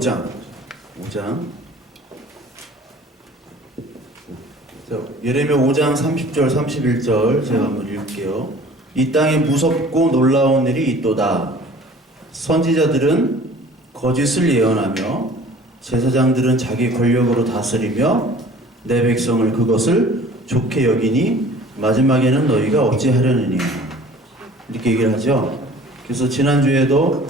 5장. 자, 예레미야 5장 30절 31절 제가 한번 읽을게요. 이 땅에 무섭고 놀라운 일이 있도다. 선지자들은 거짓을 예언하며 제사장들은 자기 권력으로 다스리며 내 백성을 그것을 좋게 여기니 마지막에는 너희가 어찌하려느냐, 이렇게 얘기를 하죠. 그래서 지난주에도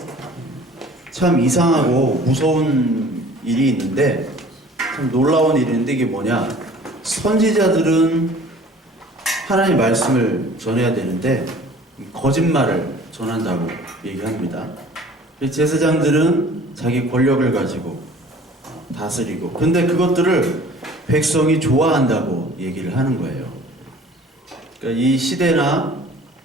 참 이상하고 무서운 일이 있는데, 참 놀라운 일인데, 이게 뭐냐, 선지자들은 하나님의 말씀을 전해야 되는데 거짓말을 전한다고 얘기합니다. 제사장들은 자기 권력을 가지고 다스리고, 근데 그것들을 백성이 좋아한다고 얘기를 하는 거예요. 그러니까 이 시대나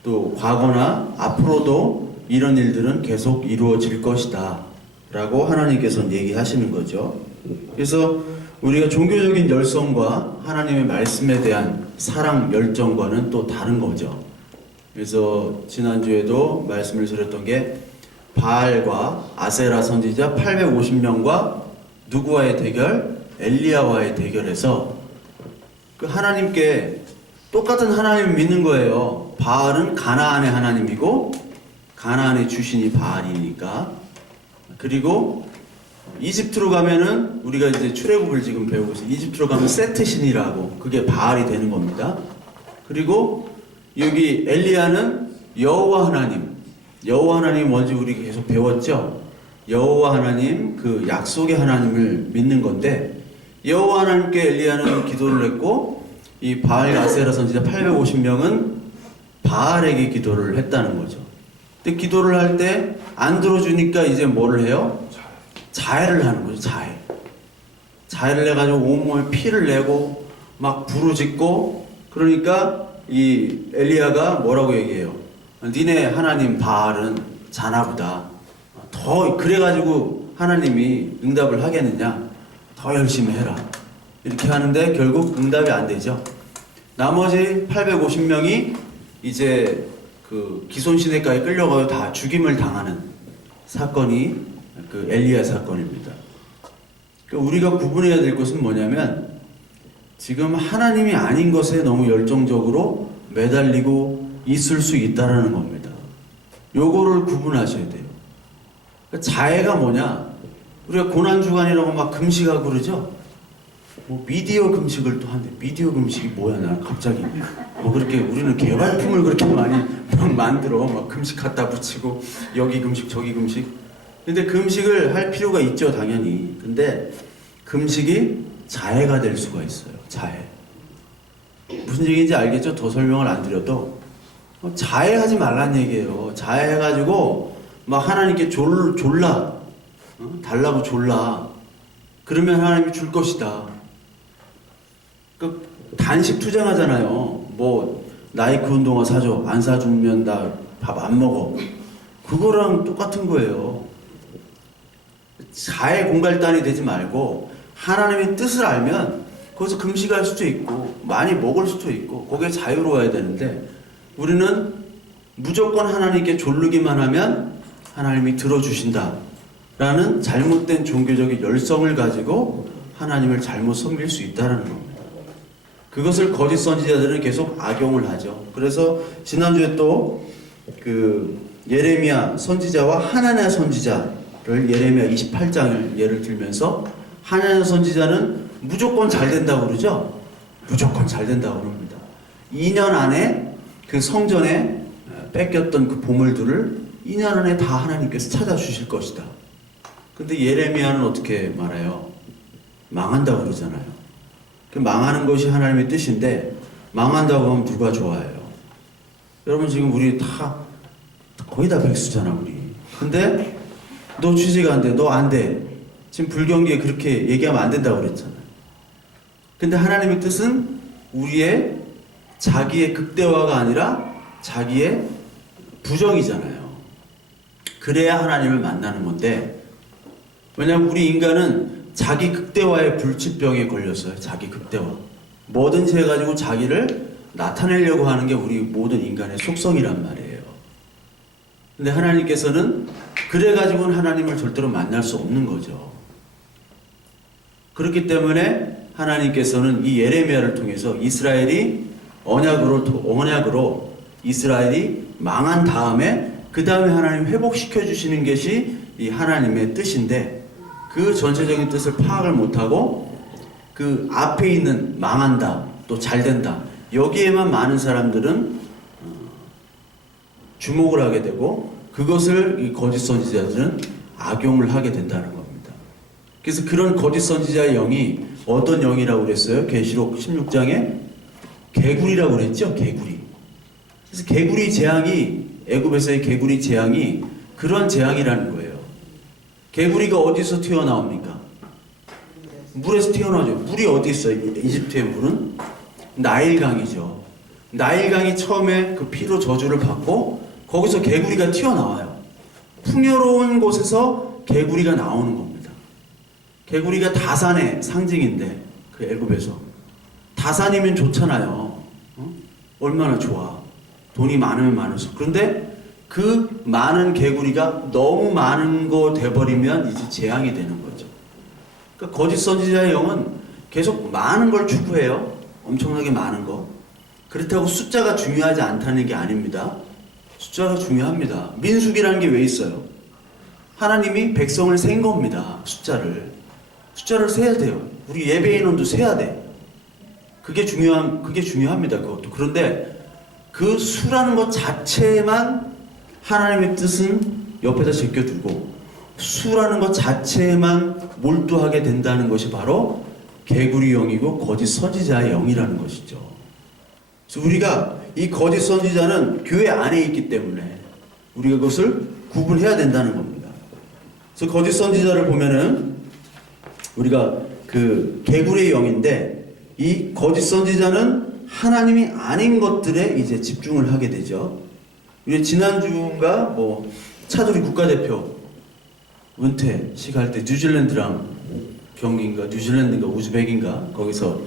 또 과거나 앞으로도 이런 일들은 계속 이루어질 것이다 라고 하나님께서는 얘기하시는 거죠. 그래서 우리가 종교적인 열성과 하나님의 말씀에 대한 사랑 열정과는 또 다른 거죠. 그래서 지난주에도 말씀을 드렸던 게 바알과 아세라 선지자 850명과 누구와의 대결? 엘리야와의 대결에서 그 하나님께 똑같은 하나님을 믿는 거예요. 바알은 가나안의 하나님이고 가나안의 주신이 바알이니까. 그리고 이집트로 가면은 우리가 이제 출애굽을 지금 배우고 있어요. 이집트로 가면 세트 신이라고, 그게 바알이 되는 겁니다. 그리고 여기 엘리야는 여호와 하나님, 여호와 하나님 뭔지 우리 계속 배웠죠. 여호와 하나님, 그 약속의 하나님을 믿는 건데, 여호와 하나님께 엘리야는 기도를 했고 이 바알 아세라 선지자 850명은 바알에게 기도를 했다는 거죠. 근데 기도를 할 때 안 들어주니까 이제 뭐를 해요? 자해를 하는 거죠. 자해를 해가지고 온몸에 피를 내고 막 부르짖고, 그러니까 이 엘리야가 뭐라고 얘기해요? 니네 하나님 바알은 자나보다. 더 그래가지고 하나님이 응답을 하겠느냐? 더 열심히 해라. 이렇게 하는데 결국 응답이 안 되죠. 나머지 850명이 이제 그 기손시내가에 끌려가서 다 죽임을 당하는 사건이 그 엘리야 사건입니다. 그러니까 우리가 구분해야 될 것은 뭐냐면, 지금 하나님이 아닌 것에 너무 열정적으로 매달리고 있을 수 있다라는 겁니다. 요거를 구분하셔야 돼요. 그러니까 자해가 뭐냐? 우리가 고난주간이라고 막 금식하고 그러죠? 뭐 미디어 금식을 또 한대. 미디어 금식이 뭐야? 나 갑자기 뭐 그렇게 우리는 개발품을 그렇게 많이 막 만들어 막 금식 갖다 붙이고 여기 금식 저기 금식. 근데 금식을 할 필요가 있죠, 당연히. 근데 금식이 자해가 될 수가 있어요. 자해. 무슨 얘기인지 알겠죠? 더 설명을 안 드려도 자해하지 말란 얘기예요. 자해해가지고 막 하나님께 졸라 달라고 졸라. 그러면 하나님이 줄 것이다. 그 단식 투쟁하잖아요. 뭐 나이키 운동화 사줘. 안 사주면 나 밥 안 먹어. 그거랑 똑같은 거예요. 자해 공갈단이 되지 말고 하나님의 뜻을 알면 거기서 금식할 수도 있고 많이 먹을 수도 있고 거기에 자유로워야 되는데, 우리는 무조건 하나님께 졸르기만 하면 하나님이 들어주신다 라는 잘못된 종교적인 열성을 가지고 하나님을 잘못 섬길 수 있다는 겁니다. 그것을 거짓 선지자들은 계속 악용을 하죠. 그래서 지난주에 또 그 예레미야 선지자와 하나냐 선지자를 예레미야 28장을 예를 들면서, 하나냐 선지자는 무조건 잘 된다고 그러죠. 무조건 잘 된다고 그럽니다. 2년 안에 그 성전에 뺏겼던 그 보물들을 2년 안에 다 하나님께서 찾아주실 것이다. 근데 예레미야는 어떻게 말해요? 망한다고 그러잖아요. 그 망하는 것이 하나님의 뜻인데, 망한다고 하면 누가 좋아해요? 여러분 지금 우리 다 거의 다 백수잖아 우리. 근데 너 취직 안 돼, 너 안 돼. 지금 불경기에 그렇게 얘기하면 안 된다고 그랬잖아요. 근데 하나님의 뜻은 우리의 자기의 극대화가 아니라 자기의 부정이잖아요. 그래야 하나님을 만나는 건데, 왜냐하면 우리 인간은 자기 극대화의 불치병에 걸렸어요. 자기 극대화. 뭐든지 해가지고 자기를 나타내려고 하는 게 우리 모든 인간의 속성이란 말이에요. 근데 하나님께서는 그래가지고는 하나님을 절대로 만날 수 없는 거죠. 그렇기 때문에 하나님께서는 이 예레미야를 통해서 이스라엘이 언약으로 이스라엘이 망한 다음에 그 다음에 하나님 회복시켜 주시는 것이 이 하나님의 뜻인데, 그 전체적인 뜻을 파악을 못하고 그 앞에 있는 망한다, 또 잘된다, 여기에만 많은 사람들은 주목을 하게 되고 그것을 이 거짓 선지자들은 악용을 하게 된다는 겁니다. 그래서 그런 거짓 선지자의 영이 어떤 영이라고 그랬어요? 계시록 16장에 개구리라고 그랬죠? 개구리. 그래서 개구리 재앙이, 애굽에서의 개구리 재앙이 그런 재앙이라는 거예요. 개구리가 어디서 튀어나옵니까? 물에서 튀어나오죠. 물이 어디 있어요? 이집트의 물은? 나일강이죠. 나일강이 처음에 그 피로 저주를 받고 거기서 개구리가 튀어나와요. 풍요로운 곳에서 개구리가 나오는 겁니다. 개구리가 다산의 상징인데, 그 애굽에서 다산이면 좋잖아요. 얼마나 좋아. 돈이 많으면 많을수록. 그런데 그 많은 개구리가 너무 많은 거 돼버리면 이제 재앙이 되는 거죠. 그러니까 거짓 선지자의 영은 계속 많은 걸 추구해요. 엄청나게 많은 거. 그렇다고 숫자가 중요하지 않다는 게 아닙니다. 숫자가 중요합니다. 민수기라는 게 왜 있어요? 하나님이 백성을 센 겁니다. 숫자를 세야 돼요. 우리 예배 인원도 세야 돼. 그게 중요합니다. 그것도. 그런데 그 수라는 것 자체만 하나님의 뜻은 옆에다 제껴두고 수라는 것 자체만 몰두하게 된다는 것이 바로 개구리 영이고 거짓 선지자의 영이라는 것이죠. 그래서 우리가 이 거짓 선지자는 교회 안에 있기 때문에 우리가 그것을 구분해야 된다는 겁니다. 그래서 거짓 선지자를 보면은 우리가 그 개구리의 영인데, 이 거짓 선지자는 하나님이 아닌 것들에 이제 집중을 하게 되죠. 우리 지난주인가 뭐 차돌이 국가대표 은퇴식 할 때 뉴질랜드랑 경기인가, 뉴질랜드인가 우즈벡인가 거기서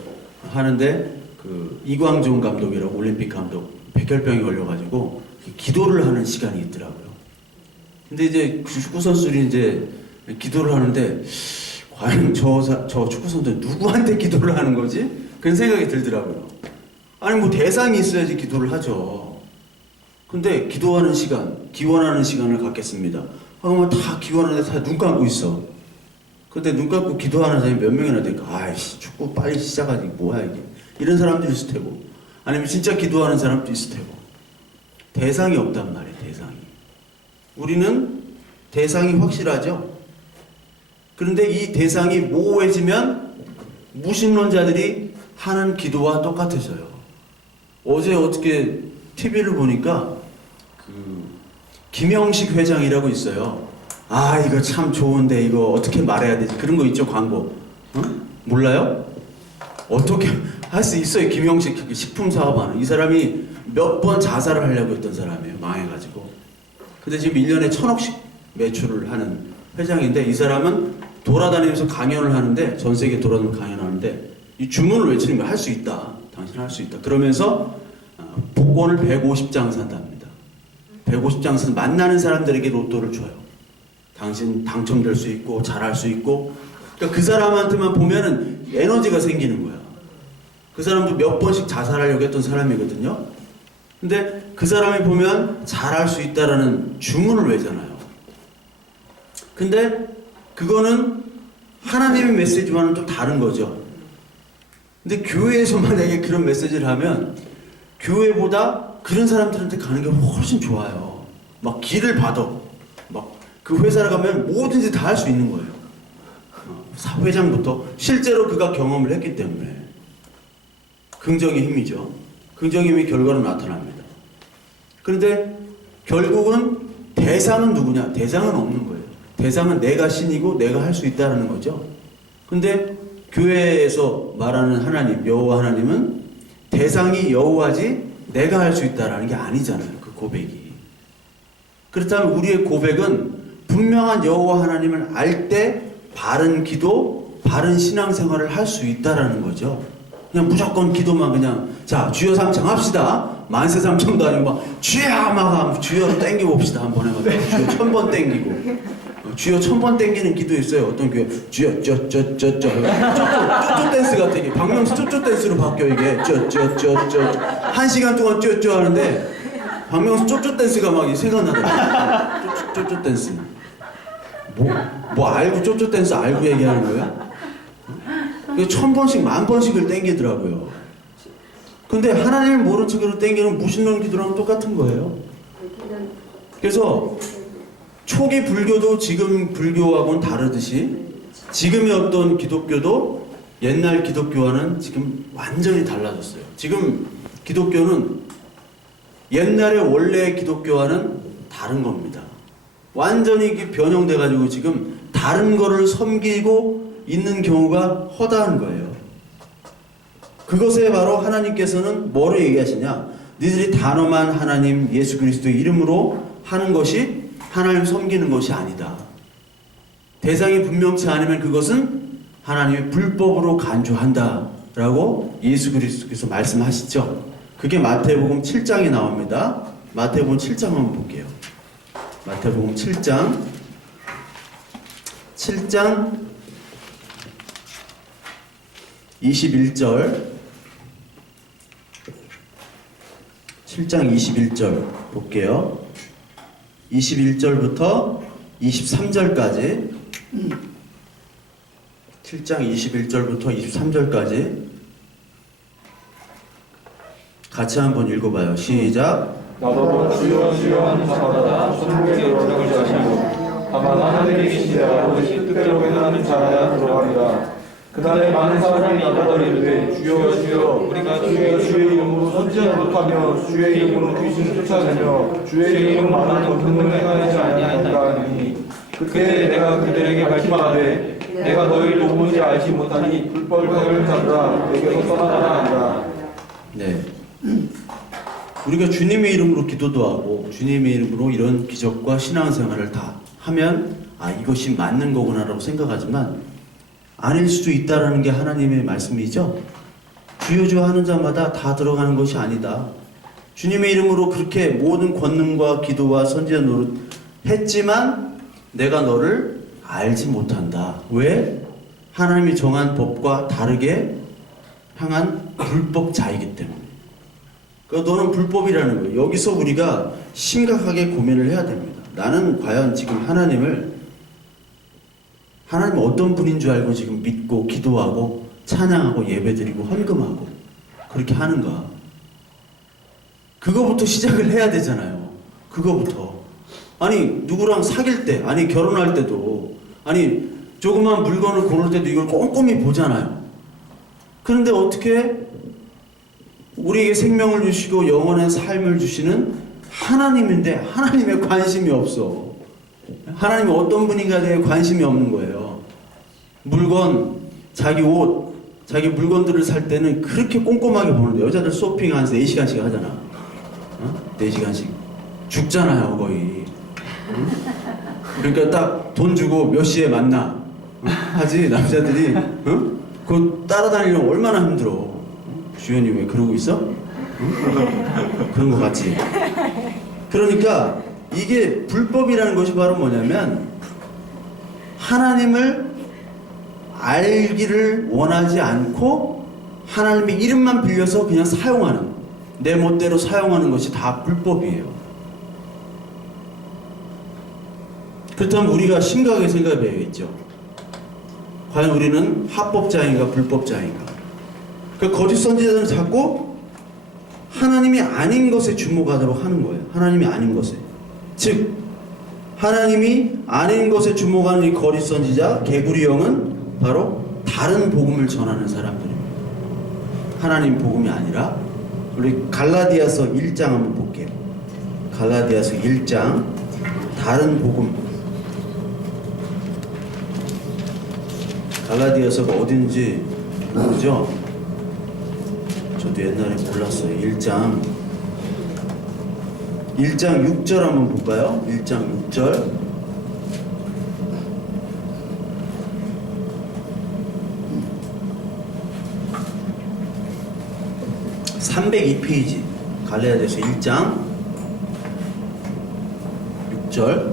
하는데, 그 이광종 감독이라고 올림픽 감독 백혈병이 걸려가지고 기도를 하는 시간이 있더라고요. 근데 이제 축구 선수들이 이제 기도를 하는데 과연 저 축구 선수들 누구한테 기도를 하는 거지? 그런 생각이 들더라고요. 아니 뭐 대상이 있어야지 기도를 하죠. 근데 기도하는 시간, 기원하는 시간을 갖겠습니다. 그러면 다 기원하는데 다 눈 감고 있어. 근데 눈 감고 기도하는 사람이 몇 명이나 될까? 아이씨, 축구 빨리 시작하지 뭐야 이게. 이런 사람도 있을 테고, 아니면 진짜 기도하는 사람도 있을 테고. 대상이 없단 말이에요. 대상이. 우리는 대상이 확실하죠. 그런데 이 대상이 모호해지면 무신론자들이 하는 기도와 똑같아져요. 어제 어떻게 TV를 보니까 그 김영식 회장이라고 있어요. 아 이거 참 좋은데 이거 어떻게 말해야 되지? 그런 거 있죠, 광고. 몰라요? 어떻게 할 수 있어요? 김영식 식품 사업하는 이 사람이 몇 번 자살을 하려고 했던 사람이에요. 망해가지고. 근데 지금 1년에 1,000억씩 매출을 하는 회장인데, 이 사람은 돌아다니면서 강연을 하는데, 전 세계 돌아다니면서 강연하는데 이 주문을 외치는 거예요. 할 수 있다. 당신은 할 수 있다. 그러면서 복권을 150장 산답니다. 150장 산 만나는 사람들에게 로또를 줘요. 당신 당첨될 수 있고 잘할 수 있고. 그러니까 그 사람한테만 보면은 에너지가 생기는 거야. 그 사람도 몇 번씩 자살하려고 했던 사람이거든요. 근데 그 사람이 보면 잘할 수 있다라는 주문을 외잖아요. 근데 그거는 하나님의 메시지와는 좀 다른 거죠. 근데 교회에서 만약에 그런 메시지를 하면 교회보다 그런 사람들한테 가는 게 훨씬 좋아요. 막 길을 봐도 막 그 회사를 가면 뭐든지 다 할 수 있는 거예요. 사회장부터 실제로 그가 경험을 했기 때문에. 긍정의 힘이죠. 긍정의 힘이 결과로 나타납니다. 그런데 결국은 대상은 누구냐? 대상은 없는 거예요. 대상은 내가 신이고 내가 할 수 있다는 거죠. 근데 교회에서 말하는 하나님, 여호와 하나님은 대상이 여호와지 내가 할 수 있다는 게 아니잖아요. 그 고백이. 그렇다면 우리의 고백은 분명한 여호와 하나님을 알 때 바른 기도, 바른 신앙생활을 할 수 있다라는 거죠. 그냥 무조건 기도만 그냥 자 주여 삼창합시다. 만세삼천도 아니고 막 주야 막 주여로 땡겨 봅시다 한번 해봐. 주여 1000번 땡기고 주여 1000번 땡기는 기도 있어요. 어떤 교회 주여 쪼쪼 댄스 같아. 이게 박명수 쪼쪼 댄스로 바뀌어 이게 쪼쪼 1시간 동안 쪼쪼 하는데 박명수 쪼쪼 댄스가 막 생각나더라고요. 쪼쪼 댄스. 뭐 알고 쪼쪼 댄스 알고 얘기하는 거예요? 1000번씩 10,000번씩을 땡기더라고요. 근데 하나님을 모른 척으로 땡기는 무신론 기도랑 똑같은 거예요. 그래서 초기 불교도 지금 불교하고는 다르듯이 지금의 어떤 기독교도 옛날 기독교와는 지금 완전히 달라졌어요. 지금 기독교는 옛날의 원래 기독교와는 다른 겁니다. 완전히 변형돼가지고 지금 다른 거를 섬기고 있는 경우가 허다한 거예요. 그것에 바로 하나님께서는 뭐로 얘기하시냐? 너희들이 단엄한 하나님 예수 그리스도의 이름으로 하는 것이 하나님 섬기는 것이 아니다. 대상이 분명치 않으면 그것은 하나님의 불법으로 간주한다 라고 예수 그리스도께서 말씀하시죠. 그게 마태복음 7장에 나옵니다. 마태복음 7장 한번 볼게요. 마태복음 7장 21절 7장 21절 볼게요. 21절부터 23절까지 7장 21절부터 23절까지 같이 한번 읽어봐요. 시작. 나더러 주여 주여 하는 자마다 천국에 들어갈 것이고 다만 하늘에 계신 내 아버지 뜻대로 행하는 자라야 들어가리라. 그날에 많은 사람이 나더러 이르되 주여 주여 우리가 주의 이름으로 선지자 노릇하며 주의 이름으로 귀신을 쫓아내며 주의 이름 많은 권능을 행하지 아니하였다 하니 그때 내가 그들에게 밝히마되 내가 너희를 누구인지 알지 못하니 불법을 행하는 자들아 내게서 떠나가라 하니라. 네. 우리가 주님의 이름으로 기도도 하고 주님의 이름으로 이런 기적과 신앙생활을 다 하면 아 이것이 맞는 거구나라고 생각하지만 아닐 수도 있다라는 게 하나님의 말씀이죠. 주여 주여 하는 자마다 다 들어가는 것이 아니다. 주님의 이름으로 그렇게 모든 권능과 기도와 선지자 노릇 했지만 내가 너를 알지 못한다. 왜? 하나님이 정한 법과 다르게 향한 불법자이기 때문에. 그러니까 너는 불법이라는 거예요. 여기서 우리가 심각하게 고민을 해야 됩니다. 나는 과연 지금 하나님 어떤 분인 줄 알고 지금 믿고 기도하고 찬양하고 예배드리고 헌금하고 그렇게 하는가? 그거부터 시작을 해야 되잖아요. 그거부터. 아니 누구랑 사귈 때, 아니 결혼할 때도, 아니 조그만 물건을 고를 때도 이걸 꼼꼼히 보잖아요. 그런데 어떻게 우리에게 생명을 주시고 영원한 삶을 주시는 하나님인데 하나님의 관심이 없어. 하나님이 어떤 분인가에 대해 관심이 없는 거예요. 물건, 자기 옷, 자기 물건들을 살 때는 그렇게 꼼꼼하게 보는데 여자들 쇼핑 한 4시간씩 하잖아. 4시간씩. 죽잖아요 거의. 그러니까 딱 돈 주고 몇 시에 만나 하지. 남자들이 그거 따라다니려면 얼마나 힘들어. 주연이 왜 그러고 있어? 그런 거 같지. 그러니까 이게 불법이라는 것이 바로 뭐냐면 하나님을 알기를 원하지 않고 하나님의 이름만 빌려서 그냥 사용하는, 내 멋대로 사용하는 것이 다 불법이에요. 그렇다면 우리가 심각하게 생각해야겠죠. 과연 우리는 합법자인가 불법자인가? 그 거짓 선지자들은 자꾸 하나님이 아닌 것에 주목하도록 하는 거예요. 하나님이 아닌 것에. 즉 하나님이 아닌 것에 주목하는 이 거짓 선지자 개구리 영은 바로 다른 복음을 전하는 사람들입니다. 하나님 복음이 아니라. 우리 갈라디아서 1장 한번 볼게요. 갈라디아서 1장 다른 복음. 갈라디아서가 어딘지 모르죠? 저도 옛날에 몰랐어요. 1장 6절 한번 볼까요? 1장 6절. (302페이지) 갈라디아서 1장 6절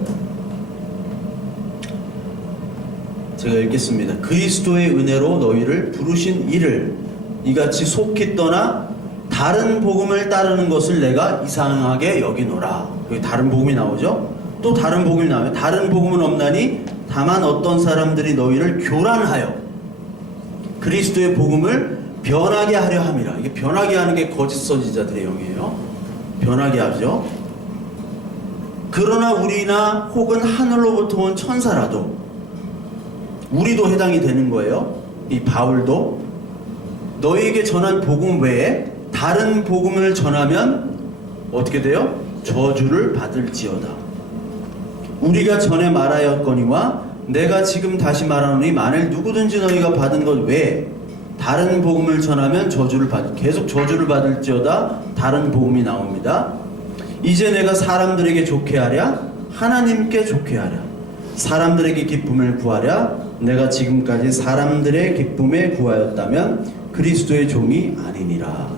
제가 읽겠습니다. 그리스도의 은혜로 너희를 부르신 이를 이같이 속히 떠나 다른 복음을 따르는 것을 내가 이상하게 여기노라. 여기 다른 복음이 나오죠? 또 다른 복음이 나와요. 다른 복음은 없나니 다만 어떤 사람들이 너희를 교란하여 그리스도의 복음을 변하게 하려 함이라. 이게 변하게 하는 게 거짓 선지자들의 영이에요. 변하게 하죠. 그러나 우리나 혹은 하늘로부터 온 천사라도, 우리도 해당이 되는 거예요. 이 바울도 너희에게 전한 복음 외에 다른 복음을 전하면 어떻게 돼요? 저주를 받을지어다. 우리가 전에 말하였거니와 내가 지금 다시 말하노니 만일 누구든지 너희가 받은 것 외에 다른 복음을 전하면 계속 저주를 받을지어다. 다른 복음이 나옵니다. 이제 내가 사람들에게 좋게 하랴 하나님께 좋게 하랴 사람들에게 기쁨을 구하랴 내가 지금까지 사람들의 기쁨에 구하였다면 그리스도의 종이 아니니라.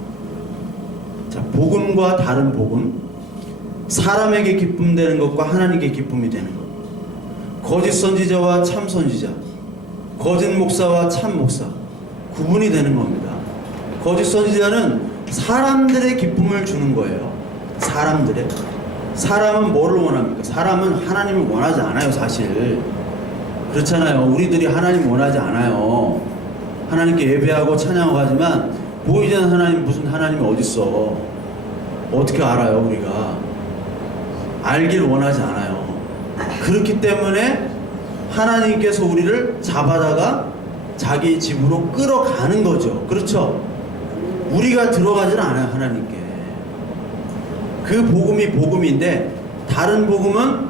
자, 복음과 다른 복음, 사람에게 기쁨 되는 것과 하나님께 기쁨이 되는 것, 거짓 선지자와 참 선지자, 거짓 목사와 참 목사, 구분이 되는 겁니다. 거짓 선지자는 사람들의 기쁨을 주는 거예요. 사람은 뭐를 원합니까? 사람은 하나님을 원하지 않아요. 사실 그렇잖아요. 우리들이 하나님 원하지 않아요. 하나님께 예배하고 찬양하고 하지만 보이지 않는 하나님, 무슨 하나님이 어딨어. 어떻게 알아요? 우리가 알길 원하지 않아요. 그렇기 때문에 하나님께서 우리를 잡아다가 자기 집으로 끌어가는 거죠. 그렇죠? 우리가 들어가지는 않아요. 하나님께. 그 복음이 복음인데, 다른 복음은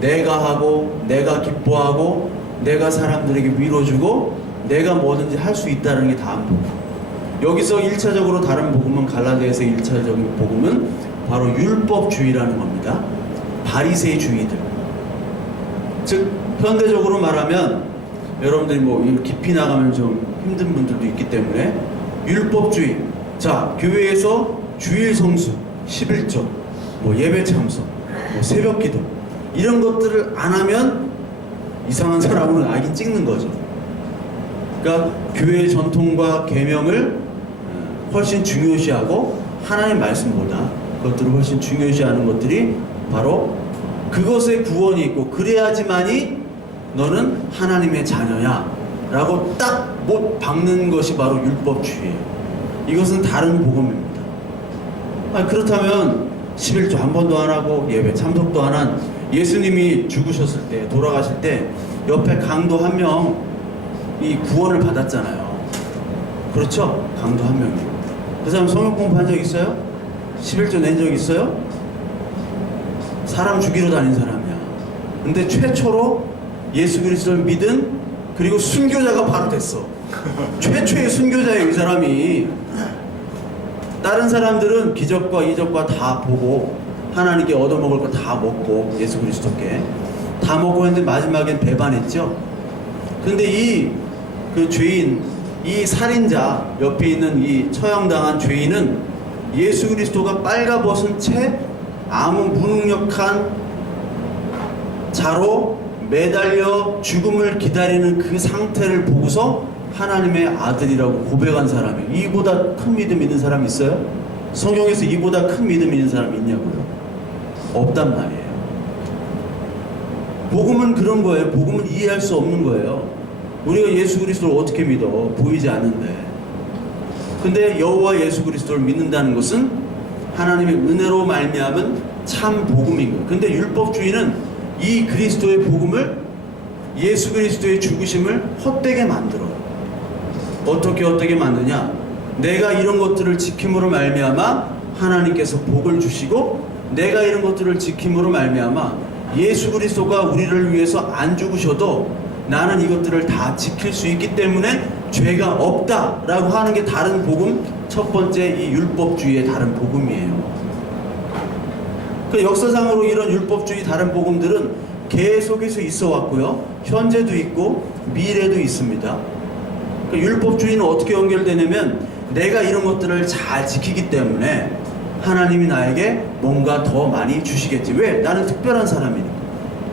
내가 하고 내가 기뻐하고 내가 사람들에게 위로주고 내가 뭐든지 할 수 있다는 게 다음 복음. 여기서 1차적으로 다른 복음은, 갈라디아에서 1차적인 복음은 바로 율법주의라는 겁니다. 바리새주의들. 즉 현대적으로 말하면, 여러분들이 뭐 깊이 나가면 좀 힘든 분들도 있기 때문에, 율법주의. 자, 교회에서 주일 성수, 11조, 뭐 예배 참석, 뭐 새벽 기도, 이런 것들을 안 하면 이상한 사람으로 악인 찍는 거죠. 그러니까 교회의 전통과 계명을 훨씬 중요시하고 하나님 말씀보다 그것들을 훨씬 중요시하는 것들이 바로 그것에 구원이 있고, 그래야지만이 너는 하나님의 자녀야 라고 딱 못 박는 것이 바로 율법주의예요. 이것은 다른 복음입니다. 그렇다면 11조 한 번도 안 하고 예배 참석도 안 한 예수님이 죽으셨을 때, 돌아가실 때 옆에 강도 한 명이 구원을 받았잖아요. 그렇죠? 강도 한 명이. 그 사람 성경 공부한 적 있어요? 11조 낸 적 있어요? 사람 죽이러 다닌 사람이야. 근데 최초로 예수 그리스도를 믿은, 그리고 순교자가 바로 됐어. 최초의 순교자예요, 이 사람이. 다른 사람들은 기적과 이적과 다 보고 하나님께 얻어먹을 거 다 먹고, 예수 그리스도께 다 먹고 했는데 마지막엔 배반했죠. 근데 그 죄인, 이 살인자, 옆에 있는 이 처형당한 죄인은 예수 그리스도가 빨가벗은 채 아무 무능력한 자로 매달려 죽음을 기다리는 그 상태를 보고서 하나님의 아들이라고 고백한 사람이, 이보다 큰 믿음 있는 사람 있어요? 성경에서 이보다 큰 믿음 있는 사람 있냐고요? 없단 말이에요. 복음은 그런 거예요. 복음은 이해할 수 없는 거예요. 우리가 예수 그리스도를 어떻게 믿어? 보이지 않는데. 근데 여호와 예수 그리스도를 믿는다는 것은 하나님의 은혜로 말미암은 참 복음인 거예요. 근데 율법주의는 이 그리스도의 복음을, 예수 그리스도의 죽으심을 헛되게 만들어요. 어떻게 만드냐? 내가 이런 것들을 지킴으로 말미암아 하나님께서 복을 주시고, 내가 이런 것들을 지킴으로 말미암아 예수 그리스도가 우리를 위해서 안 죽으셔도 나는 이것들을 다 지킬 수 있기 때문에 죄가 없다라고 하는 게 다른 복음, 첫 번째 이 율법주의의 다른 복음이에요. 그 역사상으로 이런 율법주의 다른 복음들은 계속해서 있어 왔고요. 현재도 있고 미래도 있습니다. 율법주의는 어떻게 연결되냐면, 내가 이런 것들을 잘 지키기 때문에 하나님이 나에게 뭔가 더 많이 주시겠지. 왜? 나는 특별한 사람이니까.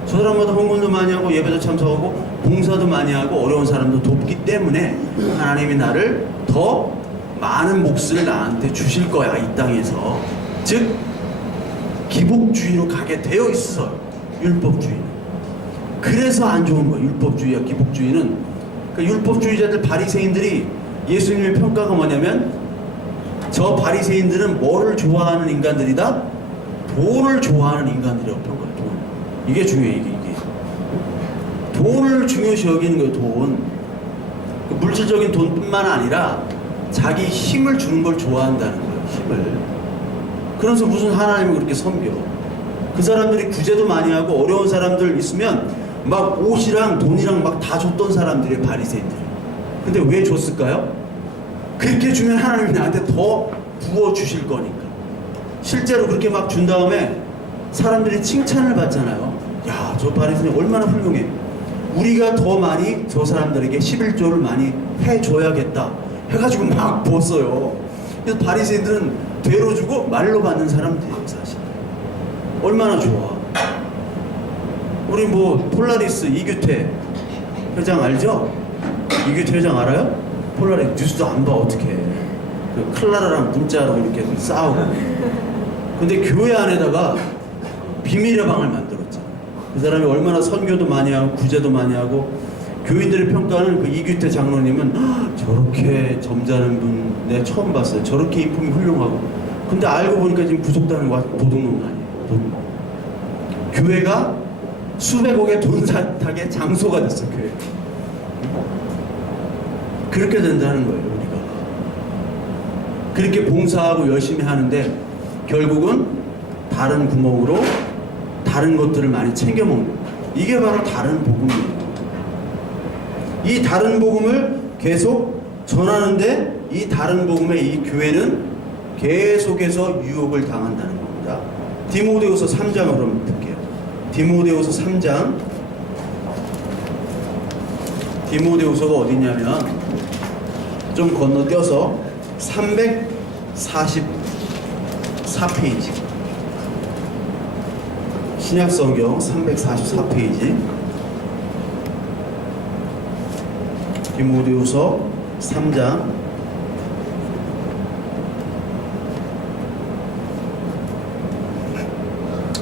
저 사람보다 헌금도 많이 하고 예배도 참석하고 봉사도 많이 하고 어려운 사람도 돕기 때문에 하나님이 나를 더 많은 몫을 나한테 주실 거야, 이 땅에서. 즉 기복주의로 가게 되어 있어요, 율법주의는. 그래서 안 좋은 거예요, 율법주의와 기복주의는. 그러니까 율법주의자들, 바리새인들이 예수님의 평가가 뭐냐면, 저 바리새인들은 뭐를 좋아하는 인간들이다? 돈을 좋아하는 인간들이라고 평가해요. 돈. 이게 중요해요. 이게 돈을 중요시 여기는 거예요. 돈. 그 물질적인 돈뿐만 아니라 자기 힘을 주는 걸 좋아한다는 거예요. 힘을. 그래서 무슨 하나님을 그렇게 섬겨. 그 사람들이 구제도 많이 하고 어려운 사람들 있으면 막 옷이랑 돈이랑 막 다 줬던 사람들이 바리새인들이. 근데 왜 줬을까요? 그렇게 주면 하나님이 나한테 더 부어주실 거니까. 실제로 그렇게 막 준 다음에 사람들이 칭찬을 받잖아요. 야, 저 바리새인 얼마나 훌륭해. 우리가 더 많이 저 사람들에게 11조를 많이 해줘야겠다 해가지고 막 부었어요. 그래서 바리새인들은 되로 주고 말로 받는 사람들이에요, 사실. 얼마나 좋아. 우리 뭐 폴라리스 이규태 회장 알죠? 이규태 회장 알아요? 폴라리스 뉴스도 안 봐. 어떡해. 그 클라라랑 문자로 이렇게 싸우고. 근데 교회 안에다가 비밀의 방을 만들었잖아. 그 사람이 얼마나 선교도 많이 하고 구제도 많이 하고. 교인들의 평가는 그 이규태 장로님은 저렇게 점잖은 분 내가 처음 봤어요. 저렇게 인품이 훌륭하고. 근데 알고 보니까 지금 구속당한 도둑놈 아니에요. 교회가 수백억의 돈사탁의 장소가 됐어. 교회. 그렇게 된다는 거예요. 우리가 그렇게 봉사하고 열심히 하는데 결국은 다른 구멍으로 다른 것들을 많이 챙겨 먹는 거예요. 이게 바로 다른 복음이에요. 이 다른 복음을 계속 전하는데 이 다른 복음의 이 교회는 계속해서 유혹을 당한다는 겁니다. 디모데후서 3장을 한번 볼게요. 디모데후서 3장. 디모데후서가 어디냐면 좀 건너뛰어서 344페이지. 신약성경 344페이지. 디모데후서 3장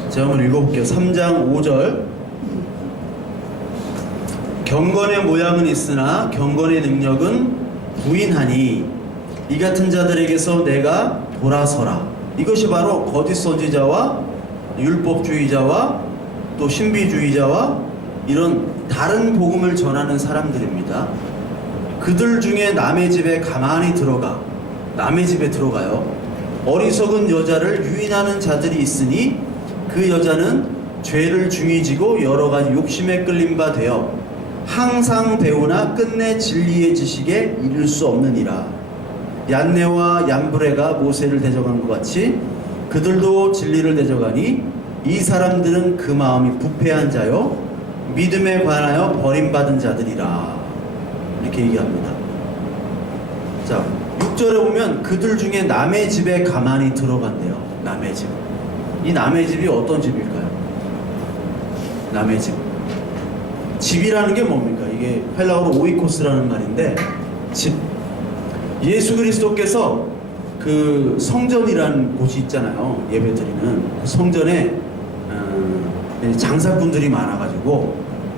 제가 한번 읽어볼게요. 3장 5절. 경건의 모양은 있으나 경건의 능력은 부인하니 이 같은 자들에게서 내가 돌아서라. 이것이 바로 거짓 선지자와 율법주의자와 또 신비주의자와 이런 다른 복음을 전하는 사람들입니다. 그들 중에 남의 집에 가만히 들어가, 남의 집에 들어가요. 어리석은 여자를 유인하는 자들이 있으니 그 여자는 죄를 중히 지고 여러 가지 욕심에 끌린 바 되어 항상 배우나 끝내 진리의 지식에 이를 수 없느니라. 얀네와 얀브레가 모세를 대적한 것 같이 그들도 진리를 대적하니 이 사람들은 그 마음이 부패한 자요 믿음에 관하여 버림받은 자들이라. 이렇게 얘기합니다. 자, 6절에 보면 그들 중에 남의 집에 가만히 들어간대요. 남의 집. 이 남의 집이 어떤 집일까요? 남의 집. 집이라는 게 뭡니까? 이게 헬라어로 오이코스라는 말인데 집. 예수 그리스도께서 그 성전이라는 곳이 있잖아요. 예배드리는 그 성전에 장사꾼들이 많아가지고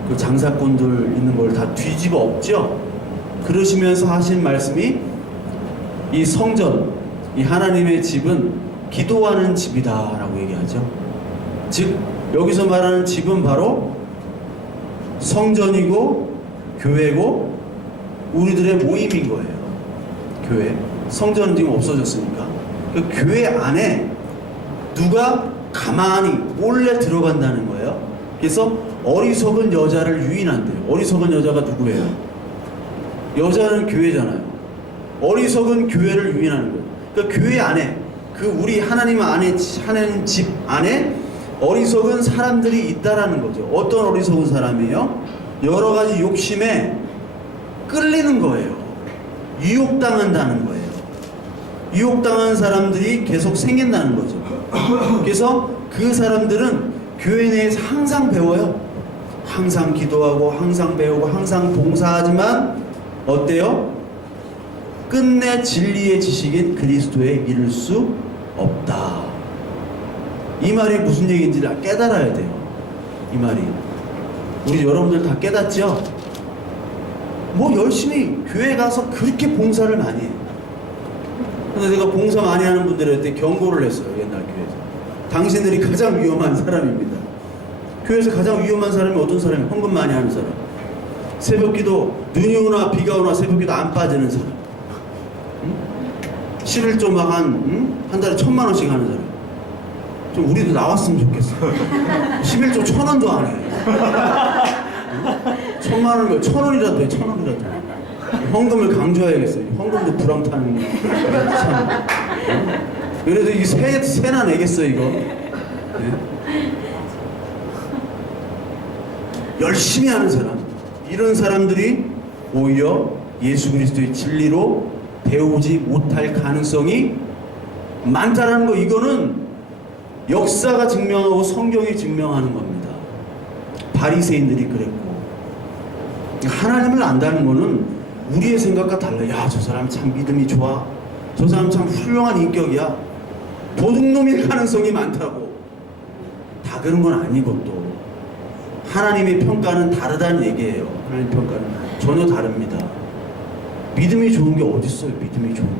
그 장사꾼들 있는 걸 다 뒤집어 엎죠. 그러시면서 하신 말씀이 이 성전, 이 하나님의 집은 기도하는 집이다 라고 얘기하죠. 즉 여기서 말하는 집은 바로 성전이고 교회고 우리들의 모임인 거예요. 교회. 성전은 지금 없어졌으니까 그 교회 안에 누가 가만히 몰래 들어간다는 거예요. 그래서 어리석은 여자를 유인한대요. 어리석은 여자가 누구예요? 여자는 교회잖아요. 어리석은 교회를 유인하는 거예요. 그러니까 교회 안에 그 우리 하나님 안에 하나님 집 안에 어리석은 사람들이 있다라는 거죠. 어떤 어리석은 사람이에요? 여러 가지 욕심에 끌리는 거예요. 유혹당한다는 거예요. 유혹당한 사람들이 계속 생긴다는 거죠. 그래서 그 사람들은 교회 내에서 항상 배워요. 항상 기도하고 항상 배우고 항상 봉사하지만 어때요? 끝내 진리의 지식인 그리스도에 이를 수 없다. 이 말이 무슨 얘기인지를 깨달아야 돼요. 이 말이 우리 여러분들 다 깨닫죠? 뭐 열심히 교회 가서 그렇게 봉사를 많이 해요. 그래서 제가 봉사 많이 하는 분들한테 경고를 했어요. 옛날 교회에서 당신들이 가장 위험한 사람입니다. 교회에서 가장 위험한 사람이 어떤 사람이에요? 헌금 많이 하는 사람, 새벽기도 눈이 오나 비가 오나 새벽기도 안 빠지는 사람, 11조 막 한 달에 1,000만 원씩 하는 사람. 좀 우리도 나왔으면 좋겠어. 11조 1,000원도 안 해. 1,000만 원이면 1,000원이라도 해. 1,000원이라도. 헌금을 강조해야겠어요. 헌금도 불황타는 참. 그래도 이 세나 내겠어 이거. 네? 열심히 하는 사람, 이런 사람들이 오히려 예수 그리스도의 진리로 배우지 못할 가능성이 많다라는 거. 이거는 역사가 증명하고 성경이 증명하는 겁니다. 바리새인들이 그랬고, 하나님을 안다는 거는 우리의 생각과 달라요. 야, 저 사람 참 믿음이 좋아. 저 사람 참 훌륭한 인격이야. 도둑놈일 가능성이 많다고. 다 그런 건 아니고 또 하나님의 평가는 다르다는 얘기예요. 하나님 평가는 전혀 다릅니다. 믿음이 좋은 게 어디 있어요? 믿음이 좋은 게.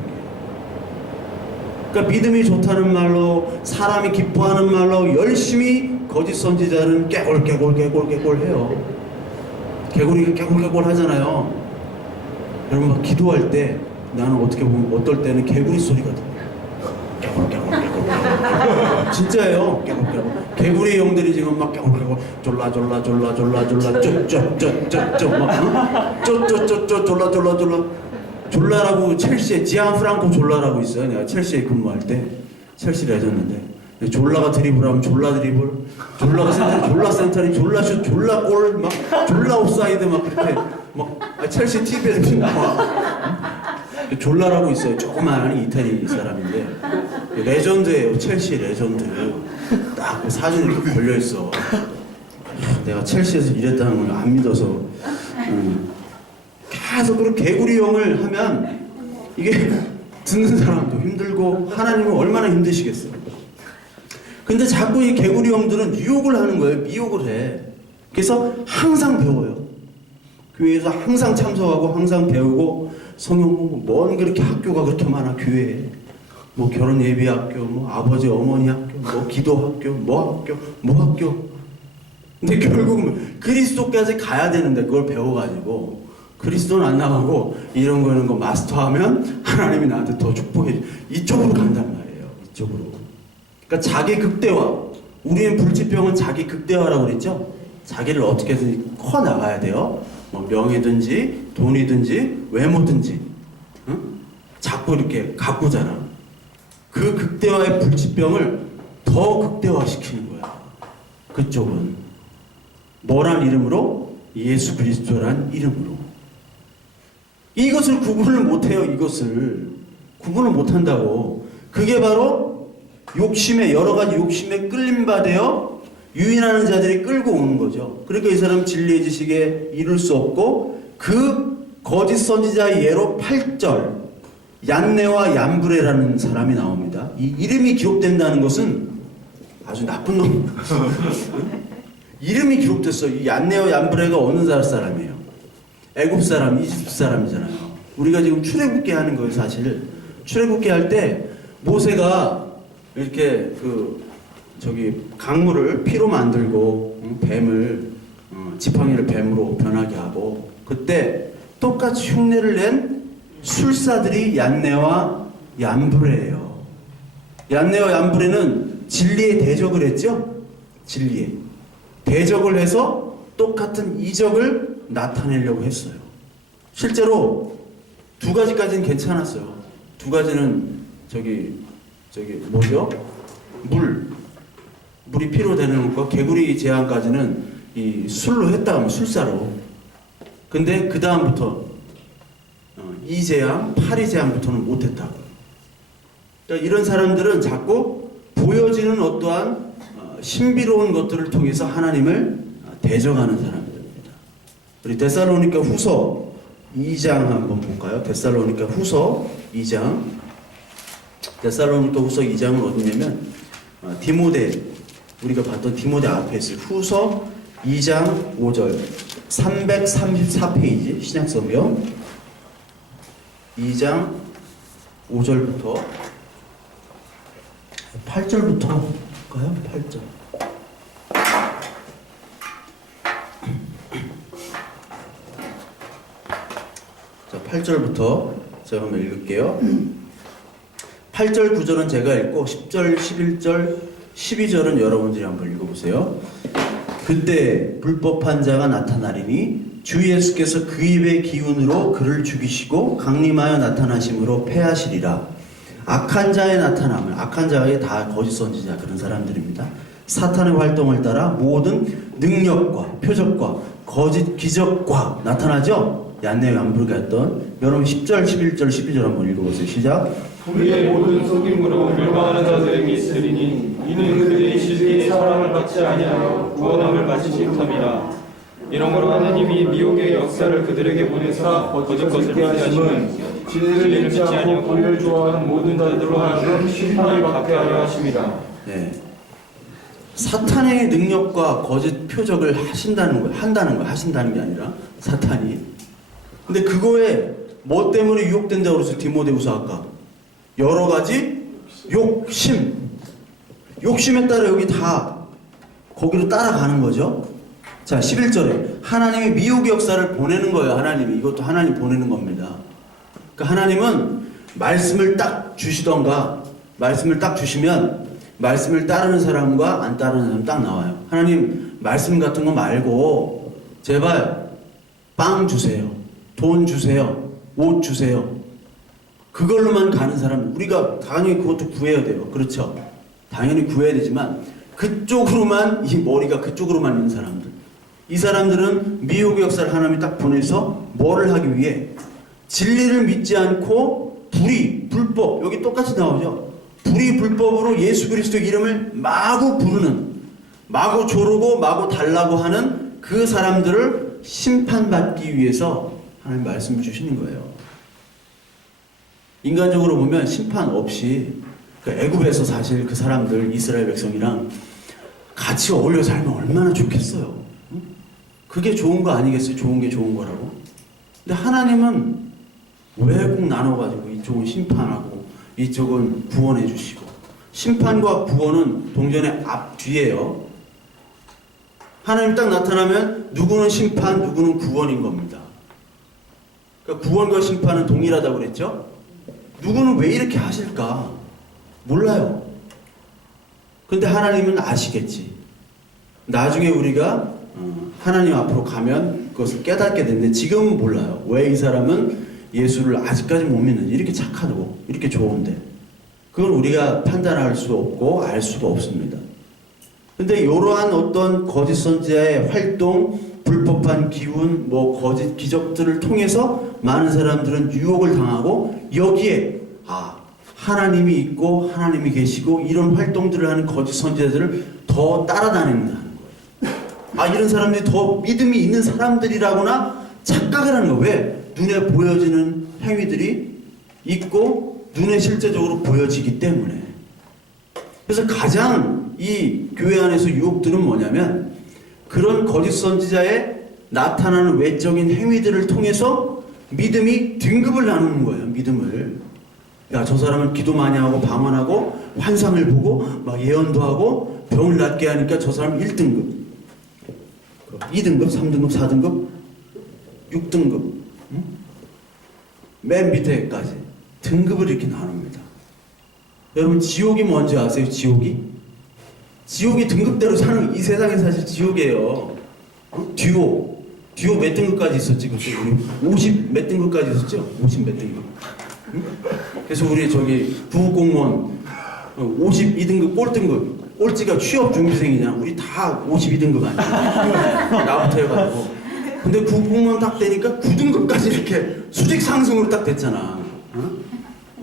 그러니까 믿음이 좋다는 말로, 사람이 기뻐하는 말로 열심히 거짓 선지자는 깨골 해요. 개구리가 깨골 하잖아요. 여러분 막 기도할 때 나는 어떻게 보면 어떨 때는 개구리 소리가 들려요. 깨골. 진짜예요. 깨골. 개구리 형들이 지금 막 깨골 졸라 쪼쪼쪼쪼 막 쪼쪼쪼쪼 졸라라고 첼시에 지안 프랑코 졸라라고 있어요. 내가 첼시에 근무할 때 첼시 레전드인데 졸라가 드리블하면 졸라 드리블, 졸라가 센터리 졸라 센터리, 졸라 슛, 졸라 골, 막 졸라 옵사이드 막 그렇게 막 첼시 TV에서 나와. 졸라라고 있어요. 조그마한 이태리 사람인데 레전드예요. 첼시 레전드. 딱 그 사진이 이렇게 걸려 있어. 내가 첼시에서 일했다는 걸 안 믿어서 계속 그런 개구리형을 하면 이게 듣는 사람도 힘들고 하나님은 얼마나 힘드시겠어요. 근데 자꾸 이 개구리 형들은 유혹을 하는 거예요. 미혹을 해. 그래서 항상 배워요. 교회에서 항상 참석하고 항상 배우고 성경 공부. 뭔 그렇게 학교가 그렇게 많아 교회에. 뭐 결혼 예비 학교, 뭐 아버지 어머니 학교, 뭐 기도 학교, 뭐 학교. 근데 결국은 그리스도까지 가야 되는데 그걸 배워가지고 그리스도는 안 나가고 이런 거 마스터하면 하나님이 나한테 더 축복해. 이쪽으로 간단 말이에요. 이쪽으로. 그러니까 자기 극대화. 우리의 불치병은 자기 극대화라고 그랬죠? 자기를 어떻게든 커 나가야 돼요. 뭐 명예든지 돈이든지 외모든지, 응? 자꾸 이렇게 가꾸잖아. 그 극대화의 불치병을 더 극대화시키는 거야. 그쪽은 뭐란 이름으로? 예수 그리스도란 이름으로. 이것을 구분을 못해요. 이것을 구분을 못한다고. 그게 바로 욕심에, 여러 가지 욕심에 끌림받아요. 유인하는 자들이 끌고 오는 거죠. 그러니까 이 사람 진리의 지식에 이룰 수 없고, 그 거짓 선지자의 예로 8절 얀네와 얀브레라는 사람이 나옵니다. 이 이름이 기록된다는 것은 아주 나쁜 놈. 이름이 기록됐어. 이 얀네와 얀브레가 어느 나라 사람이에요? 애굽 사람, 이집트 사람이잖아요. 우리가 지금 출애굽기 하는 거예요. 사실 출애굽기 할 때 모세가 이렇게 강물을 피로 만들고 뱀을 지팡이를 뱀으로 변하게 하고, 그때 똑같이 흉내를 낸 술사들이 얀네와 얀브레예요. 얀네와 얀브레는 진리의 대적을 했죠. 진리에 대적을 해서 똑같은 이적을 나타내려고 했어요. 실제로 두 가지까지는 괜찮았어요. 두 가지는 뭐죠? 물이 피로 되는 것과 개구리 제한까지는 이 술로 했다 하면 술사로. 근데 그 다음부터 2제한, 8위 제한부터는 못했다. 그러니까 이런 사람들은 자꾸 보여지는 어떠한 신비로운 것들을 통해서 하나님을 대적하는 사람들입니다. 우리 데살로니가 후서 2장 한번 볼까요? 데살로니가 후서 2장. 데살로니가 후서 2장은 어디냐면 디모데, 우리가 봤던 디모데 앞에 있어요. 후서 2장 5절 334페이지 신약성경 2장 5절부터 8절부터 볼까요? 8절. 자, 8절부터 제가 한번 읽을게요. 8절 9절은 제가 읽고 10절 11절 12절은 여러분들이 한번 읽어보세요. 그때 불법한 자가 나타나리니 주 예수께서 그 입의 기운으로 그를 죽이시고 강림하여 나타나심으로 패하시리라. 악한 자의 나타남을, 악한 자의 다 거짓 선지자 그런 사람들입니다. 사탄의 활동을 따라 모든 능력과 표적과 거짓 기적과 나타나죠. 얀네의 안불가 했던 여러분 10절 11절 12절 한번 읽어보세요. 시작. 우리의 모든 속임으로 멸망하는 자들에게 있으리니 이는 그들이 실제 사랑을 받지 아니하여 구원함을 받지 못함이라. 이러므로 하나님이 미혹의 역사를 그들에게 보내사 거짓 것을 믿게 진리를 믿지 않고 불의를 좋아하는 모든 자들로 하여금 심판을 받게 하려 하심이라. 네. 사탄의 능력과 거짓 표적을 하신다는 게 아니라 사탄이. 근데 그거에 뭐 때문에 유혹된다고 그래서 디모데후서 아까 여러 가지 욕심에 따라 여기 다 거기로 따라가는 거죠. 자, 11절에 하나님이 미혹의 역사를 보내는 거예요. 하나님이. 이것도 하나님 보내는 겁니다. 그러니까 하나님은 말씀을 딱 주시던가 말씀을 딱 주시면 말씀을 따르는 사람과 안 따르는 사람 딱 나와요. 하나님 말씀 같은 거 말고 제발 빵 주세요. 돈 주세요. 옷 주세요. 그걸로만 가는 사람, 우리가 당연히 그것도 구해야 돼요. 그렇죠? 당연히 구해야 되지만 그쪽으로만, 이 머리가 그쪽으로만 있는 사람들, 이 사람들은 미혹의 역사를 하나님이 딱 보내서 뭐를 하기 위해 진리를 믿지 않고 불법, 여기 똑같이 나오죠. 불법으로 예수 그리스도의 이름을 마구 부르는, 마구 조르고 마구 달라고 하는 그 사람들을 심판받기 위해서 하나님 말씀을 주시는 거예요. 인간적으로 보면 심판 없이 그 애굽에서 사실 그 사람들 이스라엘 백성이랑 같이 어울려 살면 얼마나 좋겠어요. 그게 좋은 거 아니겠어요? 좋은 게 좋은 거라고. 근데 하나님은 왜 꼭 나눠가지고 이쪽은 심판하고 이쪽은 구원해 주시고, 심판과 구원은 동전의 앞뒤예요. 하나님 딱 나타나면 누구는 심판, 누구는 구원인 겁니다. 그러니까 구원과 심판은 동일하다고 그랬죠? 누구는 왜 이렇게 하실까? 몰라요. 근데 하나님은 아시겠지. 나중에 우리가 하나님 앞으로 가면 그것을 깨닫게 되는데 지금은 몰라요. 왜 이 사람은 예수를 아직까지 못 믿는지, 이렇게 착하고 이렇게 좋은데. 그건 우리가 판단할 수 없고 알 수가 없습니다. 근데 이러한 어떤 거짓 선지자의 활동, 불법한 기운, 거짓 기적들을 통해서 많은 사람들은 유혹을 당하고, 여기에 하나님이 있고 하나님이 계시고 이런 활동들을 하는 거짓 선지자들을 더 따라다닌다는 거예요. 이런 사람들이 더 믿음이 있는 사람들이라고나 착각을 하는 거예요. 왜? 눈에 보여지는 행위들이 있고 눈에 실제적으로 보여지기 때문에. 그래서 가장 이 교회 안에서 유혹들은 뭐냐면, 그런 거짓 선지자의 나타나는 외적인 행위들을 통해서 믿음이 등급을 나누는 거예요. 믿음을. 야, 저 사람은 기도 많이 하고 방언하고 환상을 보고 막 예언도 하고 병을 낫게 하니까 저 사람 1등급, 2등급, 3등급, 4등급, 6등급, 맨 밑에까지 등급을 이렇게 나눕니다. 여러분, 지옥이 뭔지 아세요? 지옥이 등급대로 사는, 이 세상에 사실 지옥이에요. 듀오 몇 등급까지 있었지? 그때 우리 50 몇 등급까지 있었죠? 50 몇 등급. 그래서 우리 부국공무원 52등급 꼴등급, 꼴찌가 취업준비생이잖아. 우리 다 52등급 아니야. 나부터 해가지고. 근데 국공무원 딱 되니까 9등급까지 이렇게 수직 상승으로 딱 됐잖아.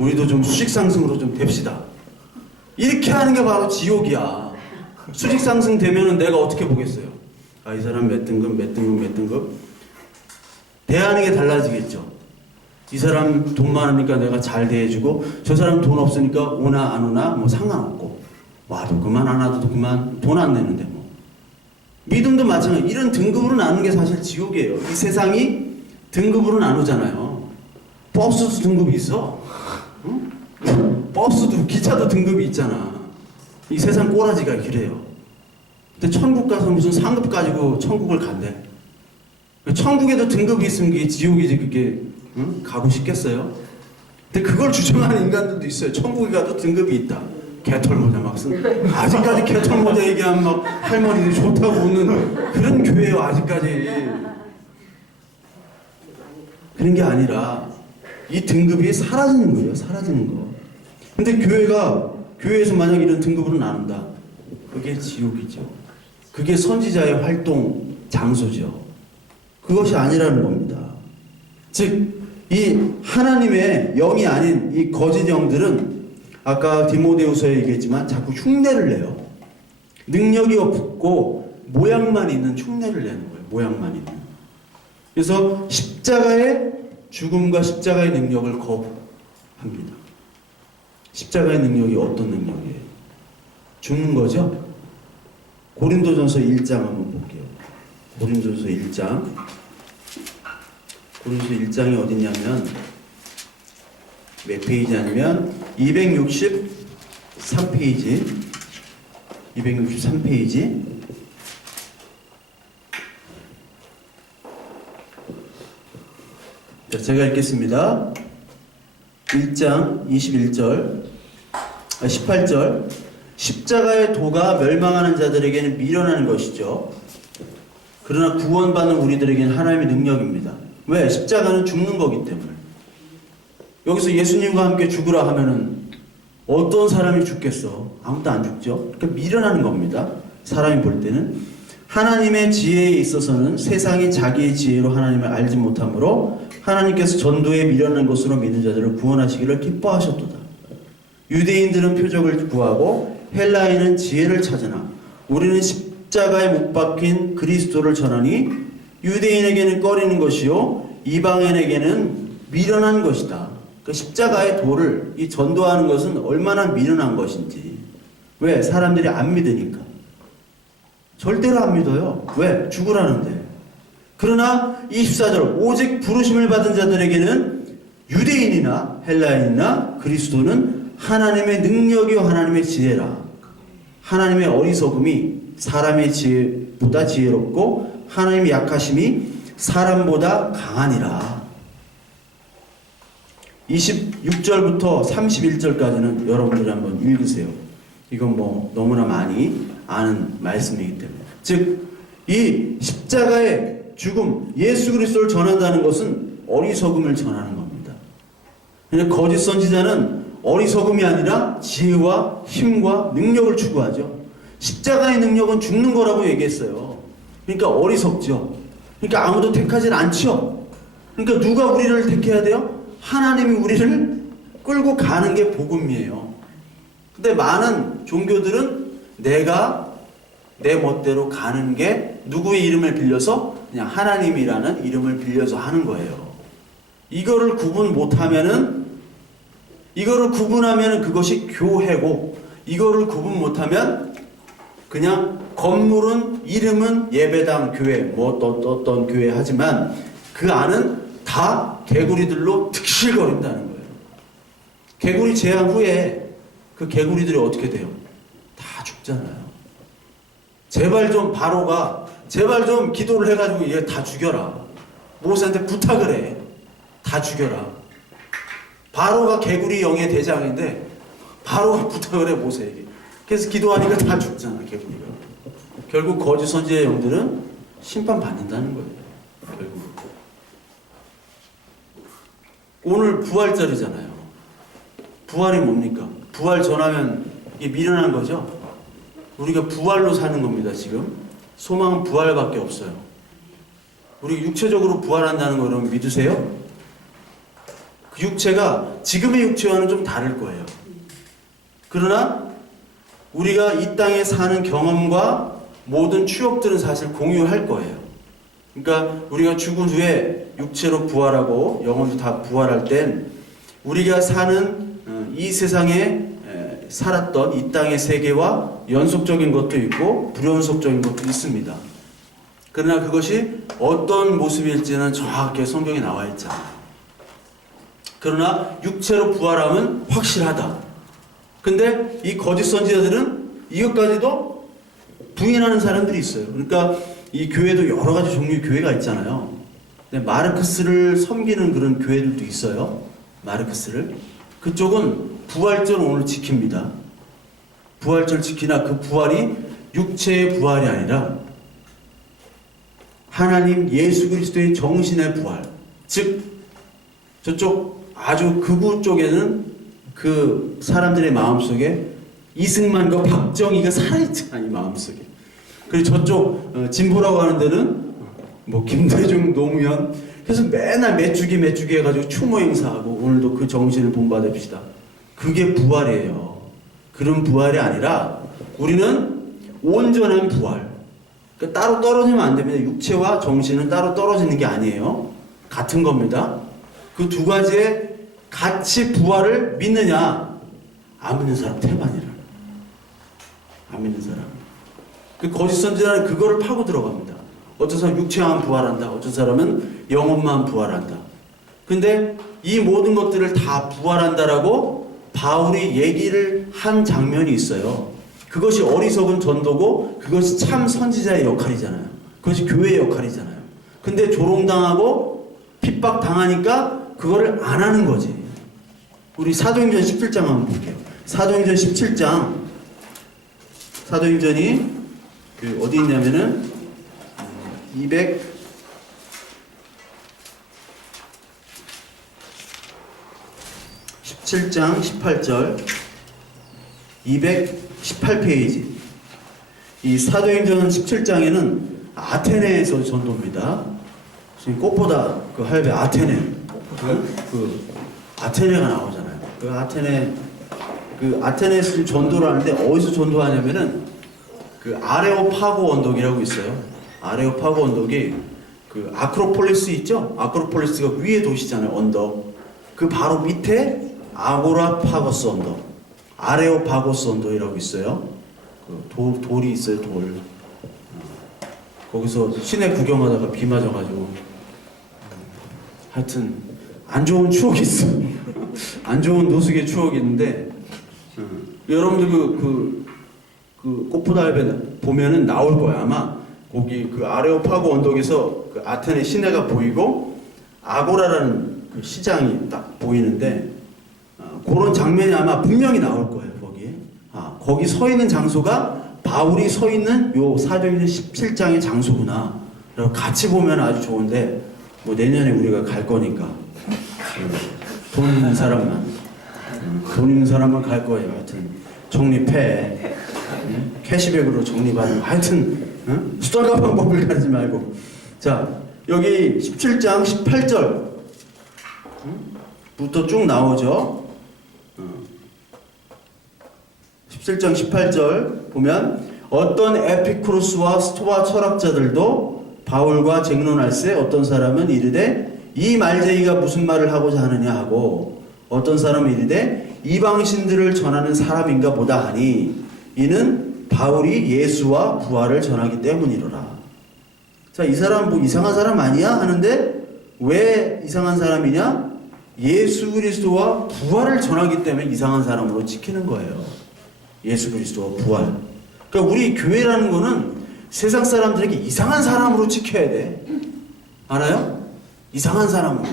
우리도 좀 수직 상승으로 좀 됩시다. 이렇게 하는 게 바로 지옥이야. 수직 상승 되면은 내가 어떻게 보겠어요? 아, 이 사람 몇 등급, 몇 등급, 몇 등급. 대하는 게 달라지겠죠. 이 사람 돈 많으니까 내가 잘 대해주고, 저 사람 돈 없으니까 오나 안 오나 뭐 상관없고, 와도 그만 안 와도 그만, 돈 안 내는데 뭐. 믿음도 마찬가지. 이런 등급으로 나누는 게 사실 지옥이에요. 이 세상이 등급으로 나누잖아요. 버스도 등급이 있어. 응? 버스도, 기차도 등급이 있잖아. 이 세상 꼬라지가 그래요. 근데 천국 가서 무슨 상급 가지고 천국을 간대. 천국에도 등급이 있으면 그게 지옥이지, 그게. 응? 가고 싶겠어요? 근데 그걸 주장하는 인간들도 있어요. 천국에 가도 등급이 있다. 개털모자 막 쓴. 아직까지 개털모자 얘기하면 막 할머니들이 좋다고 웃는 그런 교회예요, 아직까지. 그런 게 아니라 이 등급이 사라지는 거예요, 사라지는 거. 근데 교회에서 만약 이런 등급으로 나눈다. 그게 지옥이죠. 그게 선지자의 활동 장소죠. 그것이 아니라는 겁니다. 즉, 이 하나님의 영이 아닌 이 거짓 영들은 아까 디모데후서에 얘기했지만 자꾸 흉내를 내요. 능력이 없고 모양만 있는 흉내를 내는 거예요. 모양만 있는. 그래서 십자가의 죽음과 십자가의 능력을 거부합니다. 십자가의 능력이 어떤 능력이에요? 죽는 거죠? 고린도전서 1장 한번 볼게요. 고린도전서 1장. 고린도서 1장이 어디냐면 몇 페이지 아니면 263페이지. 263페이지. 자, 제가 읽겠습니다. 1장 21절, 18절. 십자가의 도가 멸망하는 자들에게는 미련한 것이죠. 그러나 구원받는 우리들에게는 하나님의 능력입니다. 왜? 십자가는 죽는 거기 때문에. 여기서 예수님과 함께 죽으라 하면은 어떤 사람이 죽겠어? 아무도 안 죽죠. 그러니까 미련하는 겁니다. 사람이 볼 때는. 하나님의 지혜에 있어서는 세상이 자기의 지혜로 하나님을 알지 못하므로 하나님께서 전도에 미련한 것으로 믿는 자들을 구원하시기를 기뻐하셨도다. 유대인들은 표적을 구하고 헬라인은 지혜를 찾으나 우리는 십자가에 못 박힌 그리스도를 전하니 유대인에게는 꺼리는 것이요 이방인에게는 미련한 것이다. 그러니까 십자가의 도를 이 전도하는 것은 얼마나 미련한 것인지. 왜? 사람들이 안 믿으니까. 절대로 안 믿어요. 왜? 죽으라는데. 그러나 24절 오직 부르심을 받은 자들에게는 유대인이나 헬라인이나 그리스도는 하나님의 능력이요 하나님의 지혜라. 하나님의 어리석음이 사람의 지혜보다 지혜롭고 하나님의 약하심이 사람보다 강하니라. 26절부터 31절까지는 여러분들이 한번 읽으세요. 이건 뭐 너무나 많이 아는 말씀이기 때문에. 즉, 이 십자가의 죽음, 예수 그리스도를 전한다는 것은 어리석음을 전하는 겁니다. 그러니까 거짓 선지자는 어리석음이 아니라 지혜와 힘과 능력을 추구하죠. 십자가의 능력은 죽는 거라고 얘기했어요. 그러니까 어리석죠. 그러니까 아무도 택하진 않죠. 그러니까 누가 우리를 택해야 돼요? 하나님이 우리를 끌고 가는 게 복음이에요. 근데 많은 종교들은 내가 내 멋대로 가는 게 누구의 이름을 빌려서 그냥 하나님이라는 이름을 빌려서 하는 거예요. 이거를 구분하면은 그것이 교회고, 이거를 구분 못하면 그냥 건물은, 이름은 예배당 교회, 뭐 어떤 교회 하지만 그 안은 다 개구리들로 득실거린다는 거예요. 개구리 재앙 후에 그 개구리들이 어떻게 돼요? 다 죽잖아요. 바로가 제발 좀 기도를 해가지고 얘 다 죽여라. 모세한테 부탁을 해. 다 죽여라. 바로가 개구리 영의 대장인데 바로가 부탁을 해, 모세에게. 그래서 기도하니까 다 죽잖아, 개구리가. 결국 거짓 선지자의 영들은 심판받는다는 거예요. 결국. 오늘 부활절이잖아요. 부활이 뭡니까? 부활 전하면 이게 미련한 거죠? 우리가 부활로 사는 겁니다, 지금. 소망은 부활밖에 없어요. 우리 육체적으로 부활한다는 거 여러분 믿으세요? 그 육체가 지금의 육체와는 좀 다를 거예요. 그러나 우리가 이 땅에 사는 경험과 모든 추억들은 사실 공유할 거예요. 그러니까 우리가 죽은 후에 육체로 부활하고 영혼도 다 부활할 땐 우리가 사는 이 세상에 살았던 이 땅의 세계와 연속적인 것도 있고 불연속적인 것도 있습니다. 그러나 그것이 어떤 모습일지는 정확하게 성경에 나와 있잖아요. 그러나 육체로 부활하면 확실하다. 근데 이 거짓 선지자들은 이것까지도 부인하는 사람들이 있어요. 그러니까 이 교회도 여러 가지 종류의 교회가 있잖아요. 근데 마르크스를 섬기는 그런 교회들도 있어요. 마르크스를. 그쪽은 부활절 오늘 지킵니다. 부활절 지키나 그 부활이 육체의 부활이 아니라 하나님 예수 그리스도의 정신의 부활. 즉 저쪽 아주 극우 쪽에는 그 사람들의 마음속에 이승만과 박정희가 살아있잖아, 이 마음속에. 그리고 저쪽 진보라고 하는 데는 뭐 김대중, 노무현 그래서 맨날 매주기 해가지고 추모 행사하고 오늘도 그 정신을 본받읍시다. 그게 부활이에요. 그런 부활이 아니라 우리는 온전한 부활. 그러니까 따로 떨어지면 안 됩니다. 육체와 정신은 따로 떨어지는 게 아니에요. 같은 겁니다. 그 두 가지의 같이 부활을 믿느냐? 안 믿는 사람 태반이라. 안 믿는 사람. 그 거짓 선지자는 그거를 파고 들어갑니다. 어떤 사람은 육체만 부활한다. 어떤 사람은 영혼만 부활한다. 근데 이 모든 것들을 다 부활한다라고 바울이 얘기를 한 장면이 있어요. 그것이 어리석은 전도고 그것이 참 선지자의 역할이잖아요. 그것이 교회의 역할이잖아요. 근데 조롱당하고 핍박당하니까 그거를 안 하는 거지. 우리 사도행전 17장 한번 볼게요. 사도행전 17장. 사도행전이 어디 있냐면은 17장 18절 218페이지. 이 사도행전 17장에는 아테네에서 전도입니다. 지금 꽃보다 그 할배 아테네 그 아테네가 나오잖아요. 그 아테네에서 지금 전도를 하는데 어디서 전도하냐면은 그 아레오파고 언덕이라고 있어요. 아레오파고 언덕이 그 아크로폴리스 있죠? 아크로폴리스가 위에 도시잖아요. 언덕. 그 바로 밑에 아고라파고스 언덕, 아레오파고스 언덕이라고 있어요. 그 돌이 있어요. 돌. 거기서 시내 구경하다가 비 맞아가지고 하여튼 안 좋은 추억이 있어. 안 좋은 노숙의 추억이 있는데 여러분들 그 꽃보다 할배 보면은 나올 거예요. 아마 거기 그 아레오파고 언덕에서 그 아테네 시내가 보이고 아고라라는 그 시장이 딱 보이는데 그런 장면이 아마 분명히 나올 거예요. 거기. 거기 서 있는 장소가 바울이 서 있는 요 사도행전 17장의 장소구나. 그리고 같이 보면 아주 좋은데 뭐 내년에 우리가 갈 거니까 돈 있는 사람만 갈 거예요. 하여튼 적립해. 캐시백으로 적립하는. 하여튼 수단과 방법을 가리지 말고. 자, 여기 17장 18절 부터 쭉 나오죠. 17장 18절 보면 어떤 에피쿠로스와 스토아 철학자들도 바울과 쟁론할세 어떤 사람은 이르되 이 말쟁이가 무슨 말을 하고자 하느냐 하고 어떤 사람은 이르되 이방신들을 전하는 사람인가 보다 하니 이는 바울이 예수와 부활을 전하기 때문이로라. 자, 이 사람 뭐 이상한 사람 아니야? 하는데 왜 이상한 사람이냐? 예수 그리스도와 부활을 전하기 때문에 이상한 사람으로 찍히는 거예요. 예수 그리스도와 부활. 그러니까 우리 교회라는 거는 세상 사람들에게 이상한 사람으로 찍혀야 돼. 알아요? 이상한 사람으로.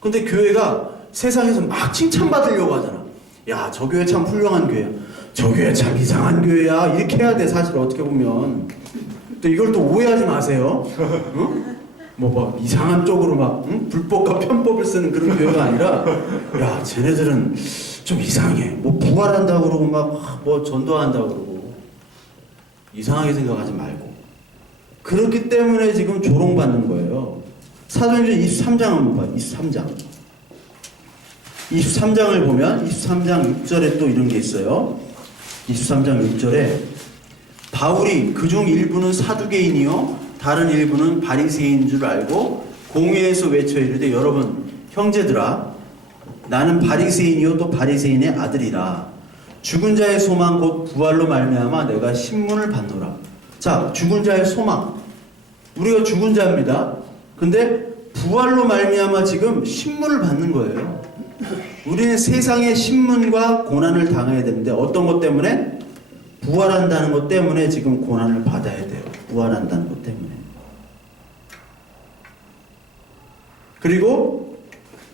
근데 교회가 세상에서 막 칭찬받으려고 하잖아. 야, 저 교회 참 훌륭한 교회야. 저 교회 참 이상한 교회야. 이렇게 해야 돼, 사실 어떻게 보면. 근데 이걸 또 오해하지 마세요. 응? 뭐 막 이상한 쪽으로 막 불법과 편법을 쓰는 그런 교회가 아니라 야, 쟤네들은 좀 이상해. 뭐 부활한다고 그러고 막 뭐 전도한다고 그러고 이상하게 생각하지 말고. 그렇기 때문에 지금 조롱받는 거예요. 사도행전 23장 한번 봐요. 23장. 23장을 보면 23장 6절에 또 이런 게 있어요. 23장 6절에 바울이 그중 일부는 사두개인이요 다른 일부는 바리새인인 줄 알고 공회에서 외쳐 이르되 여러분 형제들아 나는 바리새인이요 또 바리새인의 아들이라 죽은 자의 소망 곧 부활로 말미암아 내가 신문을 받노라. 자, 죽은 자의 소망. 우리가 죽은 자입니다. 근데 부활로 말미암아 지금 신문을 받는 거예요. 우리는 세상의 신문과 고난을 당해야 되는데 어떤 것 때문에? 부활한다는 것 때문에 지금 고난을 받아야 돼요. 부활한다는 것 때문에. 그리고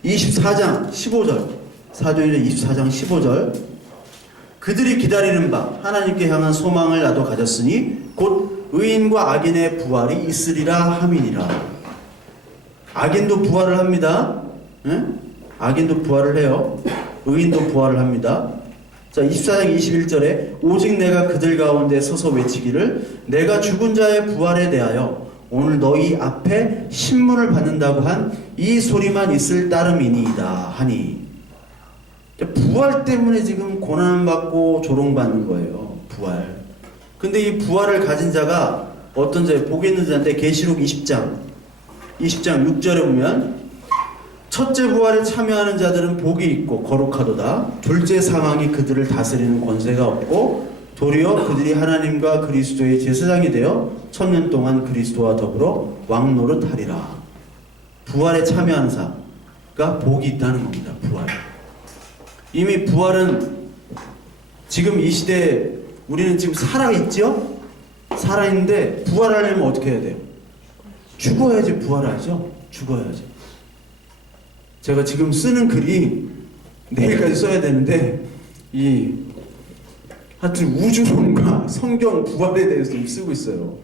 24장 15절 사도행전 24장 15절 그들이 기다리는 바 하나님께 향한 소망을 나도 가졌으니 곧 의인과 악인의 부활이 있으리라 함이니라. 악인도 부활을 합니다. 응? 악인도 부활을 해요. 의인도 부활을 합니다. 자, 24장 21절에 오직 내가 그들 가운데 서서 외치기를 내가 죽은 자의 부활에 대하여 오늘 너희 앞에 신문을 받는다고 한 이 소리만 있을 따름이니이다 하니. 부활 때문에 지금 고난받고 조롱받는 거예요. 부활. 근데 이 부활을 가진 자가 어떤 자예요? 복이 있는 자인데 계시록 20장 6절에 보면 첫째 부활에 참여하는 자들은 복이 있고 거룩하도다. 둘째 상황이 그들을 다스리는 권세가 없고 도리어 그들이 하나님과 그리스도의 제사장이 되어 1000년 동안 그리스도와 더불어 왕노릇하리라. 부활에 참여하는 자가 복이 있다는 겁니다. 부활. 이미 부활은 지금 이 시대에 우리는 지금 살아있죠? 살아있는데 부활하려면 어떻게 해야 돼요? 죽어야지 부활하죠? 죽어야지. 제가 지금 쓰는 글이 내일까지 써야 되는데 하여튼 우주론과 성경 부활에 대해서 좀 쓰고 있어요.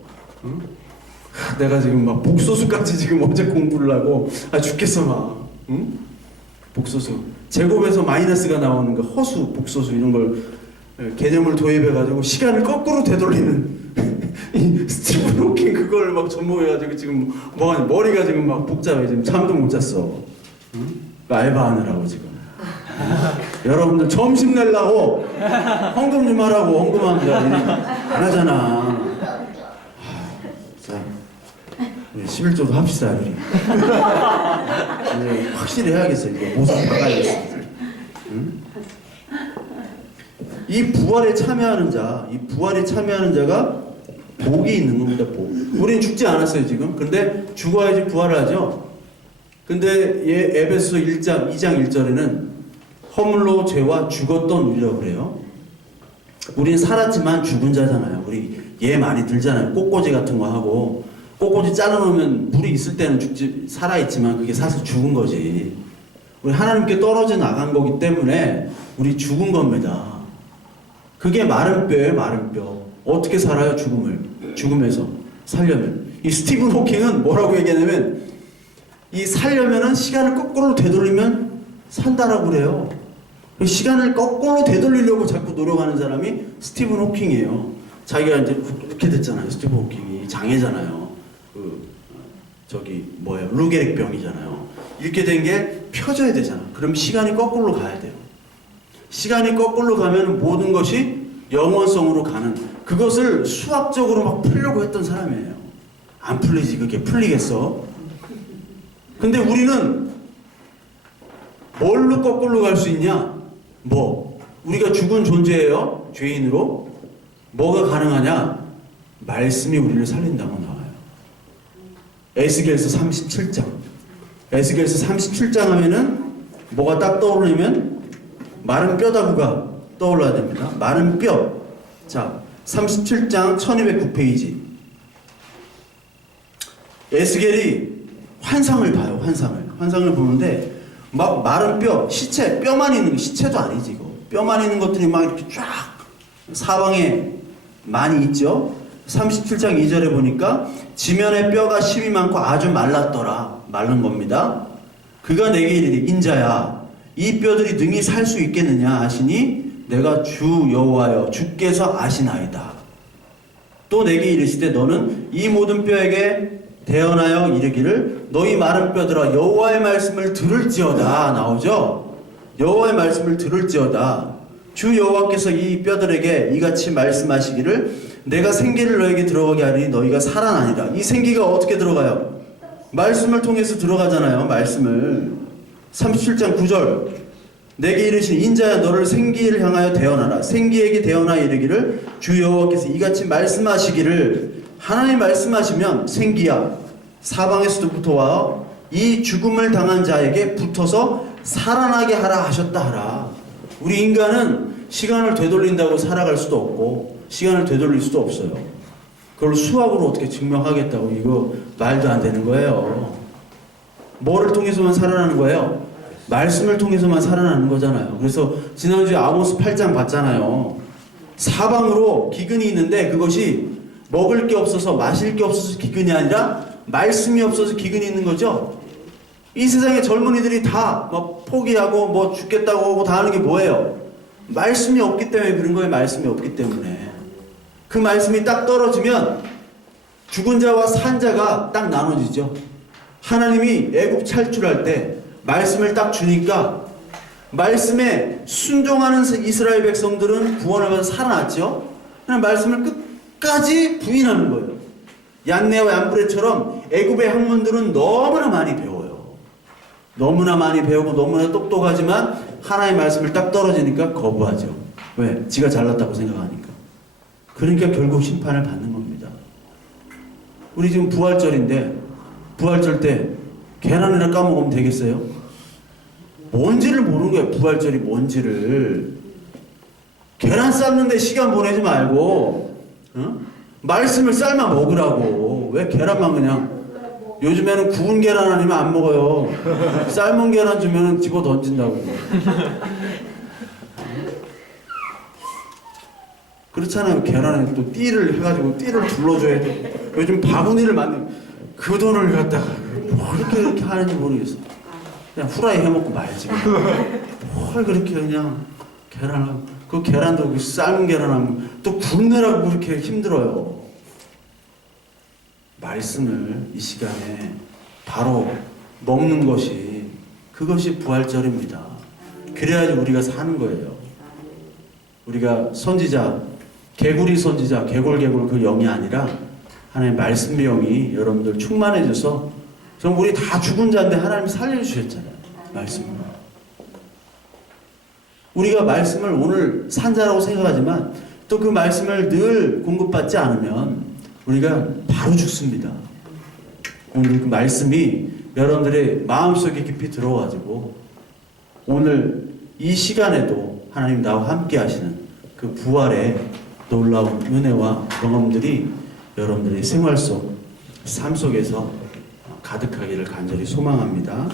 응? 내가 지금 막 복소수까지 지금 어제 공부를 하고 죽겠어 막. 응? 복소수. 제곱에서 마이너스가 나오는 거 허수, 복소수 이런 걸 개념을 도입해가지고 시간을 거꾸로 되돌리는 이 스티븐 호킹 그걸 막 접목해가지고 지금 머리가 지금 막 복잡해. 지금 잠도 못 잤어. 응? 알바하느라고 지금. 여러분들 점심 내려고 헌금 좀 하라고 헌금합니다. 안 하잖아. 자, 11조도 합시다. 우리. 확실히 해야겠어요. 이거 모습 바꿔야겠어. 응? 이 부활에 참여하는 자가 복이 있는 겁니다. 복. 우리는 죽지 않았어요 지금. 근데 죽어야지 부활을 하죠. 근데 에베소 2장 1절에는 허물로 죄와 죽었던 우리라고 그래요. 우린 살았지만 죽은 자잖아요. 우리 예 많이 들잖아요. 꽃꽂이 같은 거 하고 꽃꽂이 잘라놓으면 물이 있을 때는 죽지 살아있지만 그게 사실 죽은 거지. 우리 하나님께 떨어져 나간 거기 때문에 우리 죽은 겁니다. 그게 마른 뼈예요. 마른 뼈. 어떻게 살아요? 죽음에서 살려면. 이 스티븐 호킹은 뭐라고 얘기하냐면 이 살려면은 시간을 거꾸로 되돌리면 산다라고 그래요. 시간을 거꾸로 되돌리려고 자꾸 노력하는 사람이 스티븐 호킹이에요. 자기가 이제 이렇게 됐잖아요. 스티븐 호킹이 장애잖아요. 루게릭 병이잖아요. 이렇게 된 게 펴져야 되잖아. 그럼 시간이 거꾸로 가야 돼요. 시간이 거꾸로 가면 모든 것이 영원성으로 가는, 그것을 수학적으로 막 풀려고 했던 사람이에요. 안 풀리지. 그게 풀리겠어? 근데 우리는 뭘로 거꾸로 갈 수 있냐? 우리가 죽은 존재예요. 죄인으로. 뭐가 가능하냐? 말씀이 우리를 살린다고 나와요. 에스겔서 37장. 에스겔서 37장 하면은 뭐가 딱 떠오르냐면 마른 뼈다구가 떠올라야 됩니다. 마른 뼈. 자, 37장 1209페이지. 에스겔이 환상을 봐요. 환상을 보는데 막 마른 뼈, 시체, 뼈만 있는 거, 시체도 아니지 이거. 뼈만 있는 것들이 막 이렇게 쫙 사방에 많이 있죠. 37장 2절에 보니까 지면에 뼈가 심이 많고 아주 말랐더라. 마른 겁니다. 그가 내게 이르되 인자야 이 뼈들이 능히 살 수 있겠느냐 하시니 내가 주 여호와여 주께서 아시나이다. 또 내게 이르시되 너는 이 모든 뼈에게 대언하여 이르기를 너희 마른 뼈들아 여호와의 말씀을 들을지어다. 나오죠. 여호와의 말씀을 들을지어다. 주 여호와께서 이 뼈들에게 이같이 말씀하시기를 내가 생기를 너에게 들어가게 하리니 너희가 살아나니라. 이 생기가 어떻게 들어가요? 말씀을 통해서 들어가잖아요. 말씀을. 37장 9절 내게 이르신 인자야 너를 생기를 향하여 대언하라. 생기에게 대언하여 이르기를 주 여호와께서 이같이 말씀하시기를. 하나님 말씀하시면 생기야 사방에서도 붙어와 이 죽음을 당한 자에게 붙어서 살아나게 하라 하셨다 하라. 우리 인간은 시간을 되돌린다고 살아갈 수도 없고 시간을 되돌릴 수도 없어요. 그걸 수학으로 어떻게 증명하겠다고 이거 말도 안 되는 거예요. 뭐를 통해서만 살아나는 거예요? 말씀을 통해서만 살아나는 거잖아요. 그래서 지난주에 아모스 8장 봤잖아요. 사방으로 기근이 있는데 그것이 먹을 게 없어서 마실 게 없어서 기근이 아니라 말씀이 없어서 기근이 있는 거죠. 이 세상의 젊은이들이 다 뭐 포기하고 뭐 죽겠다고 하고 다 하는 게 뭐예요? 말씀이 없기 때문에 그런 거예요. 말씀이 없기 때문에. 그 말씀이 딱 떨어지면 죽은 자와 산 자가 딱 나눠지죠. 하나님이 애굽 탈출할 때 말씀을 딱 주니까 말씀에 순종하는 이스라엘 백성들은 구원을 받아 살아났죠. 그냥 말씀을 끝까지 부인하는 거예요. 얀네와 얀브레처럼 애굽의 학문들은 너무나 많이 배워요. 너무나 많이 배우고 너무나 똑똑하지만 하나님의 말씀을 딱 떨어지니까 거부하죠. 왜? 지가 잘났다고 생각하니까. 그러니까 결국 심판을 받는 겁니다. 우리 지금 부활절인데 부활절 때 계란이나 까먹으면 되겠어요? 뭔지를 모르는 거예요. 부활절이 뭔지를. 계란 삶는데 시간 보내지 말고 말씀을 삶아 먹으라고. 왜 계란만 그냥. 요즘에는 구운 계란 아니면 안 먹어요. 삶은 계란 주면 집어 던진다고. 그렇잖아요. 계란에 또 띠를 해가지고 띠를 둘러줘야 돼. 요즘 바구니를 만든 그 돈을 갖다가 뭐 이렇게 하는지 모르겠어. 그냥 후라이 해먹고 말지. 뭘 그렇게 그냥 계란을 그 계란도 삶은 계란 하면 또 굽느라고 그렇게 힘들어요. 말씀을 이 시간에 바로 먹는 것이 그것이 부활절입니다. 그래야지 우리가 사는 거예요. 우리가 선지자, 개구리 선지자, 개골개골 그 영이 아니라 하나님의 말씀의 영이 여러분들 충만해져서 전 우리 다 죽은 자인데 하나님 살려주셨잖아요. 말씀을. 우리가 말씀을 오늘 산자라고 생각하지만 또 그 말씀을 늘 공급받지 않으면 우리가 바로 죽습니다. 오늘 그 말씀이 여러분들의 마음속에 깊이 들어가지고 오늘 이 시간에도 하나님 나와 함께 하시는 그 부활의 놀라운 은혜와 경험들이 여러분들의 생활 속, 삶 속에서 가득하기를 간절히 소망합니다.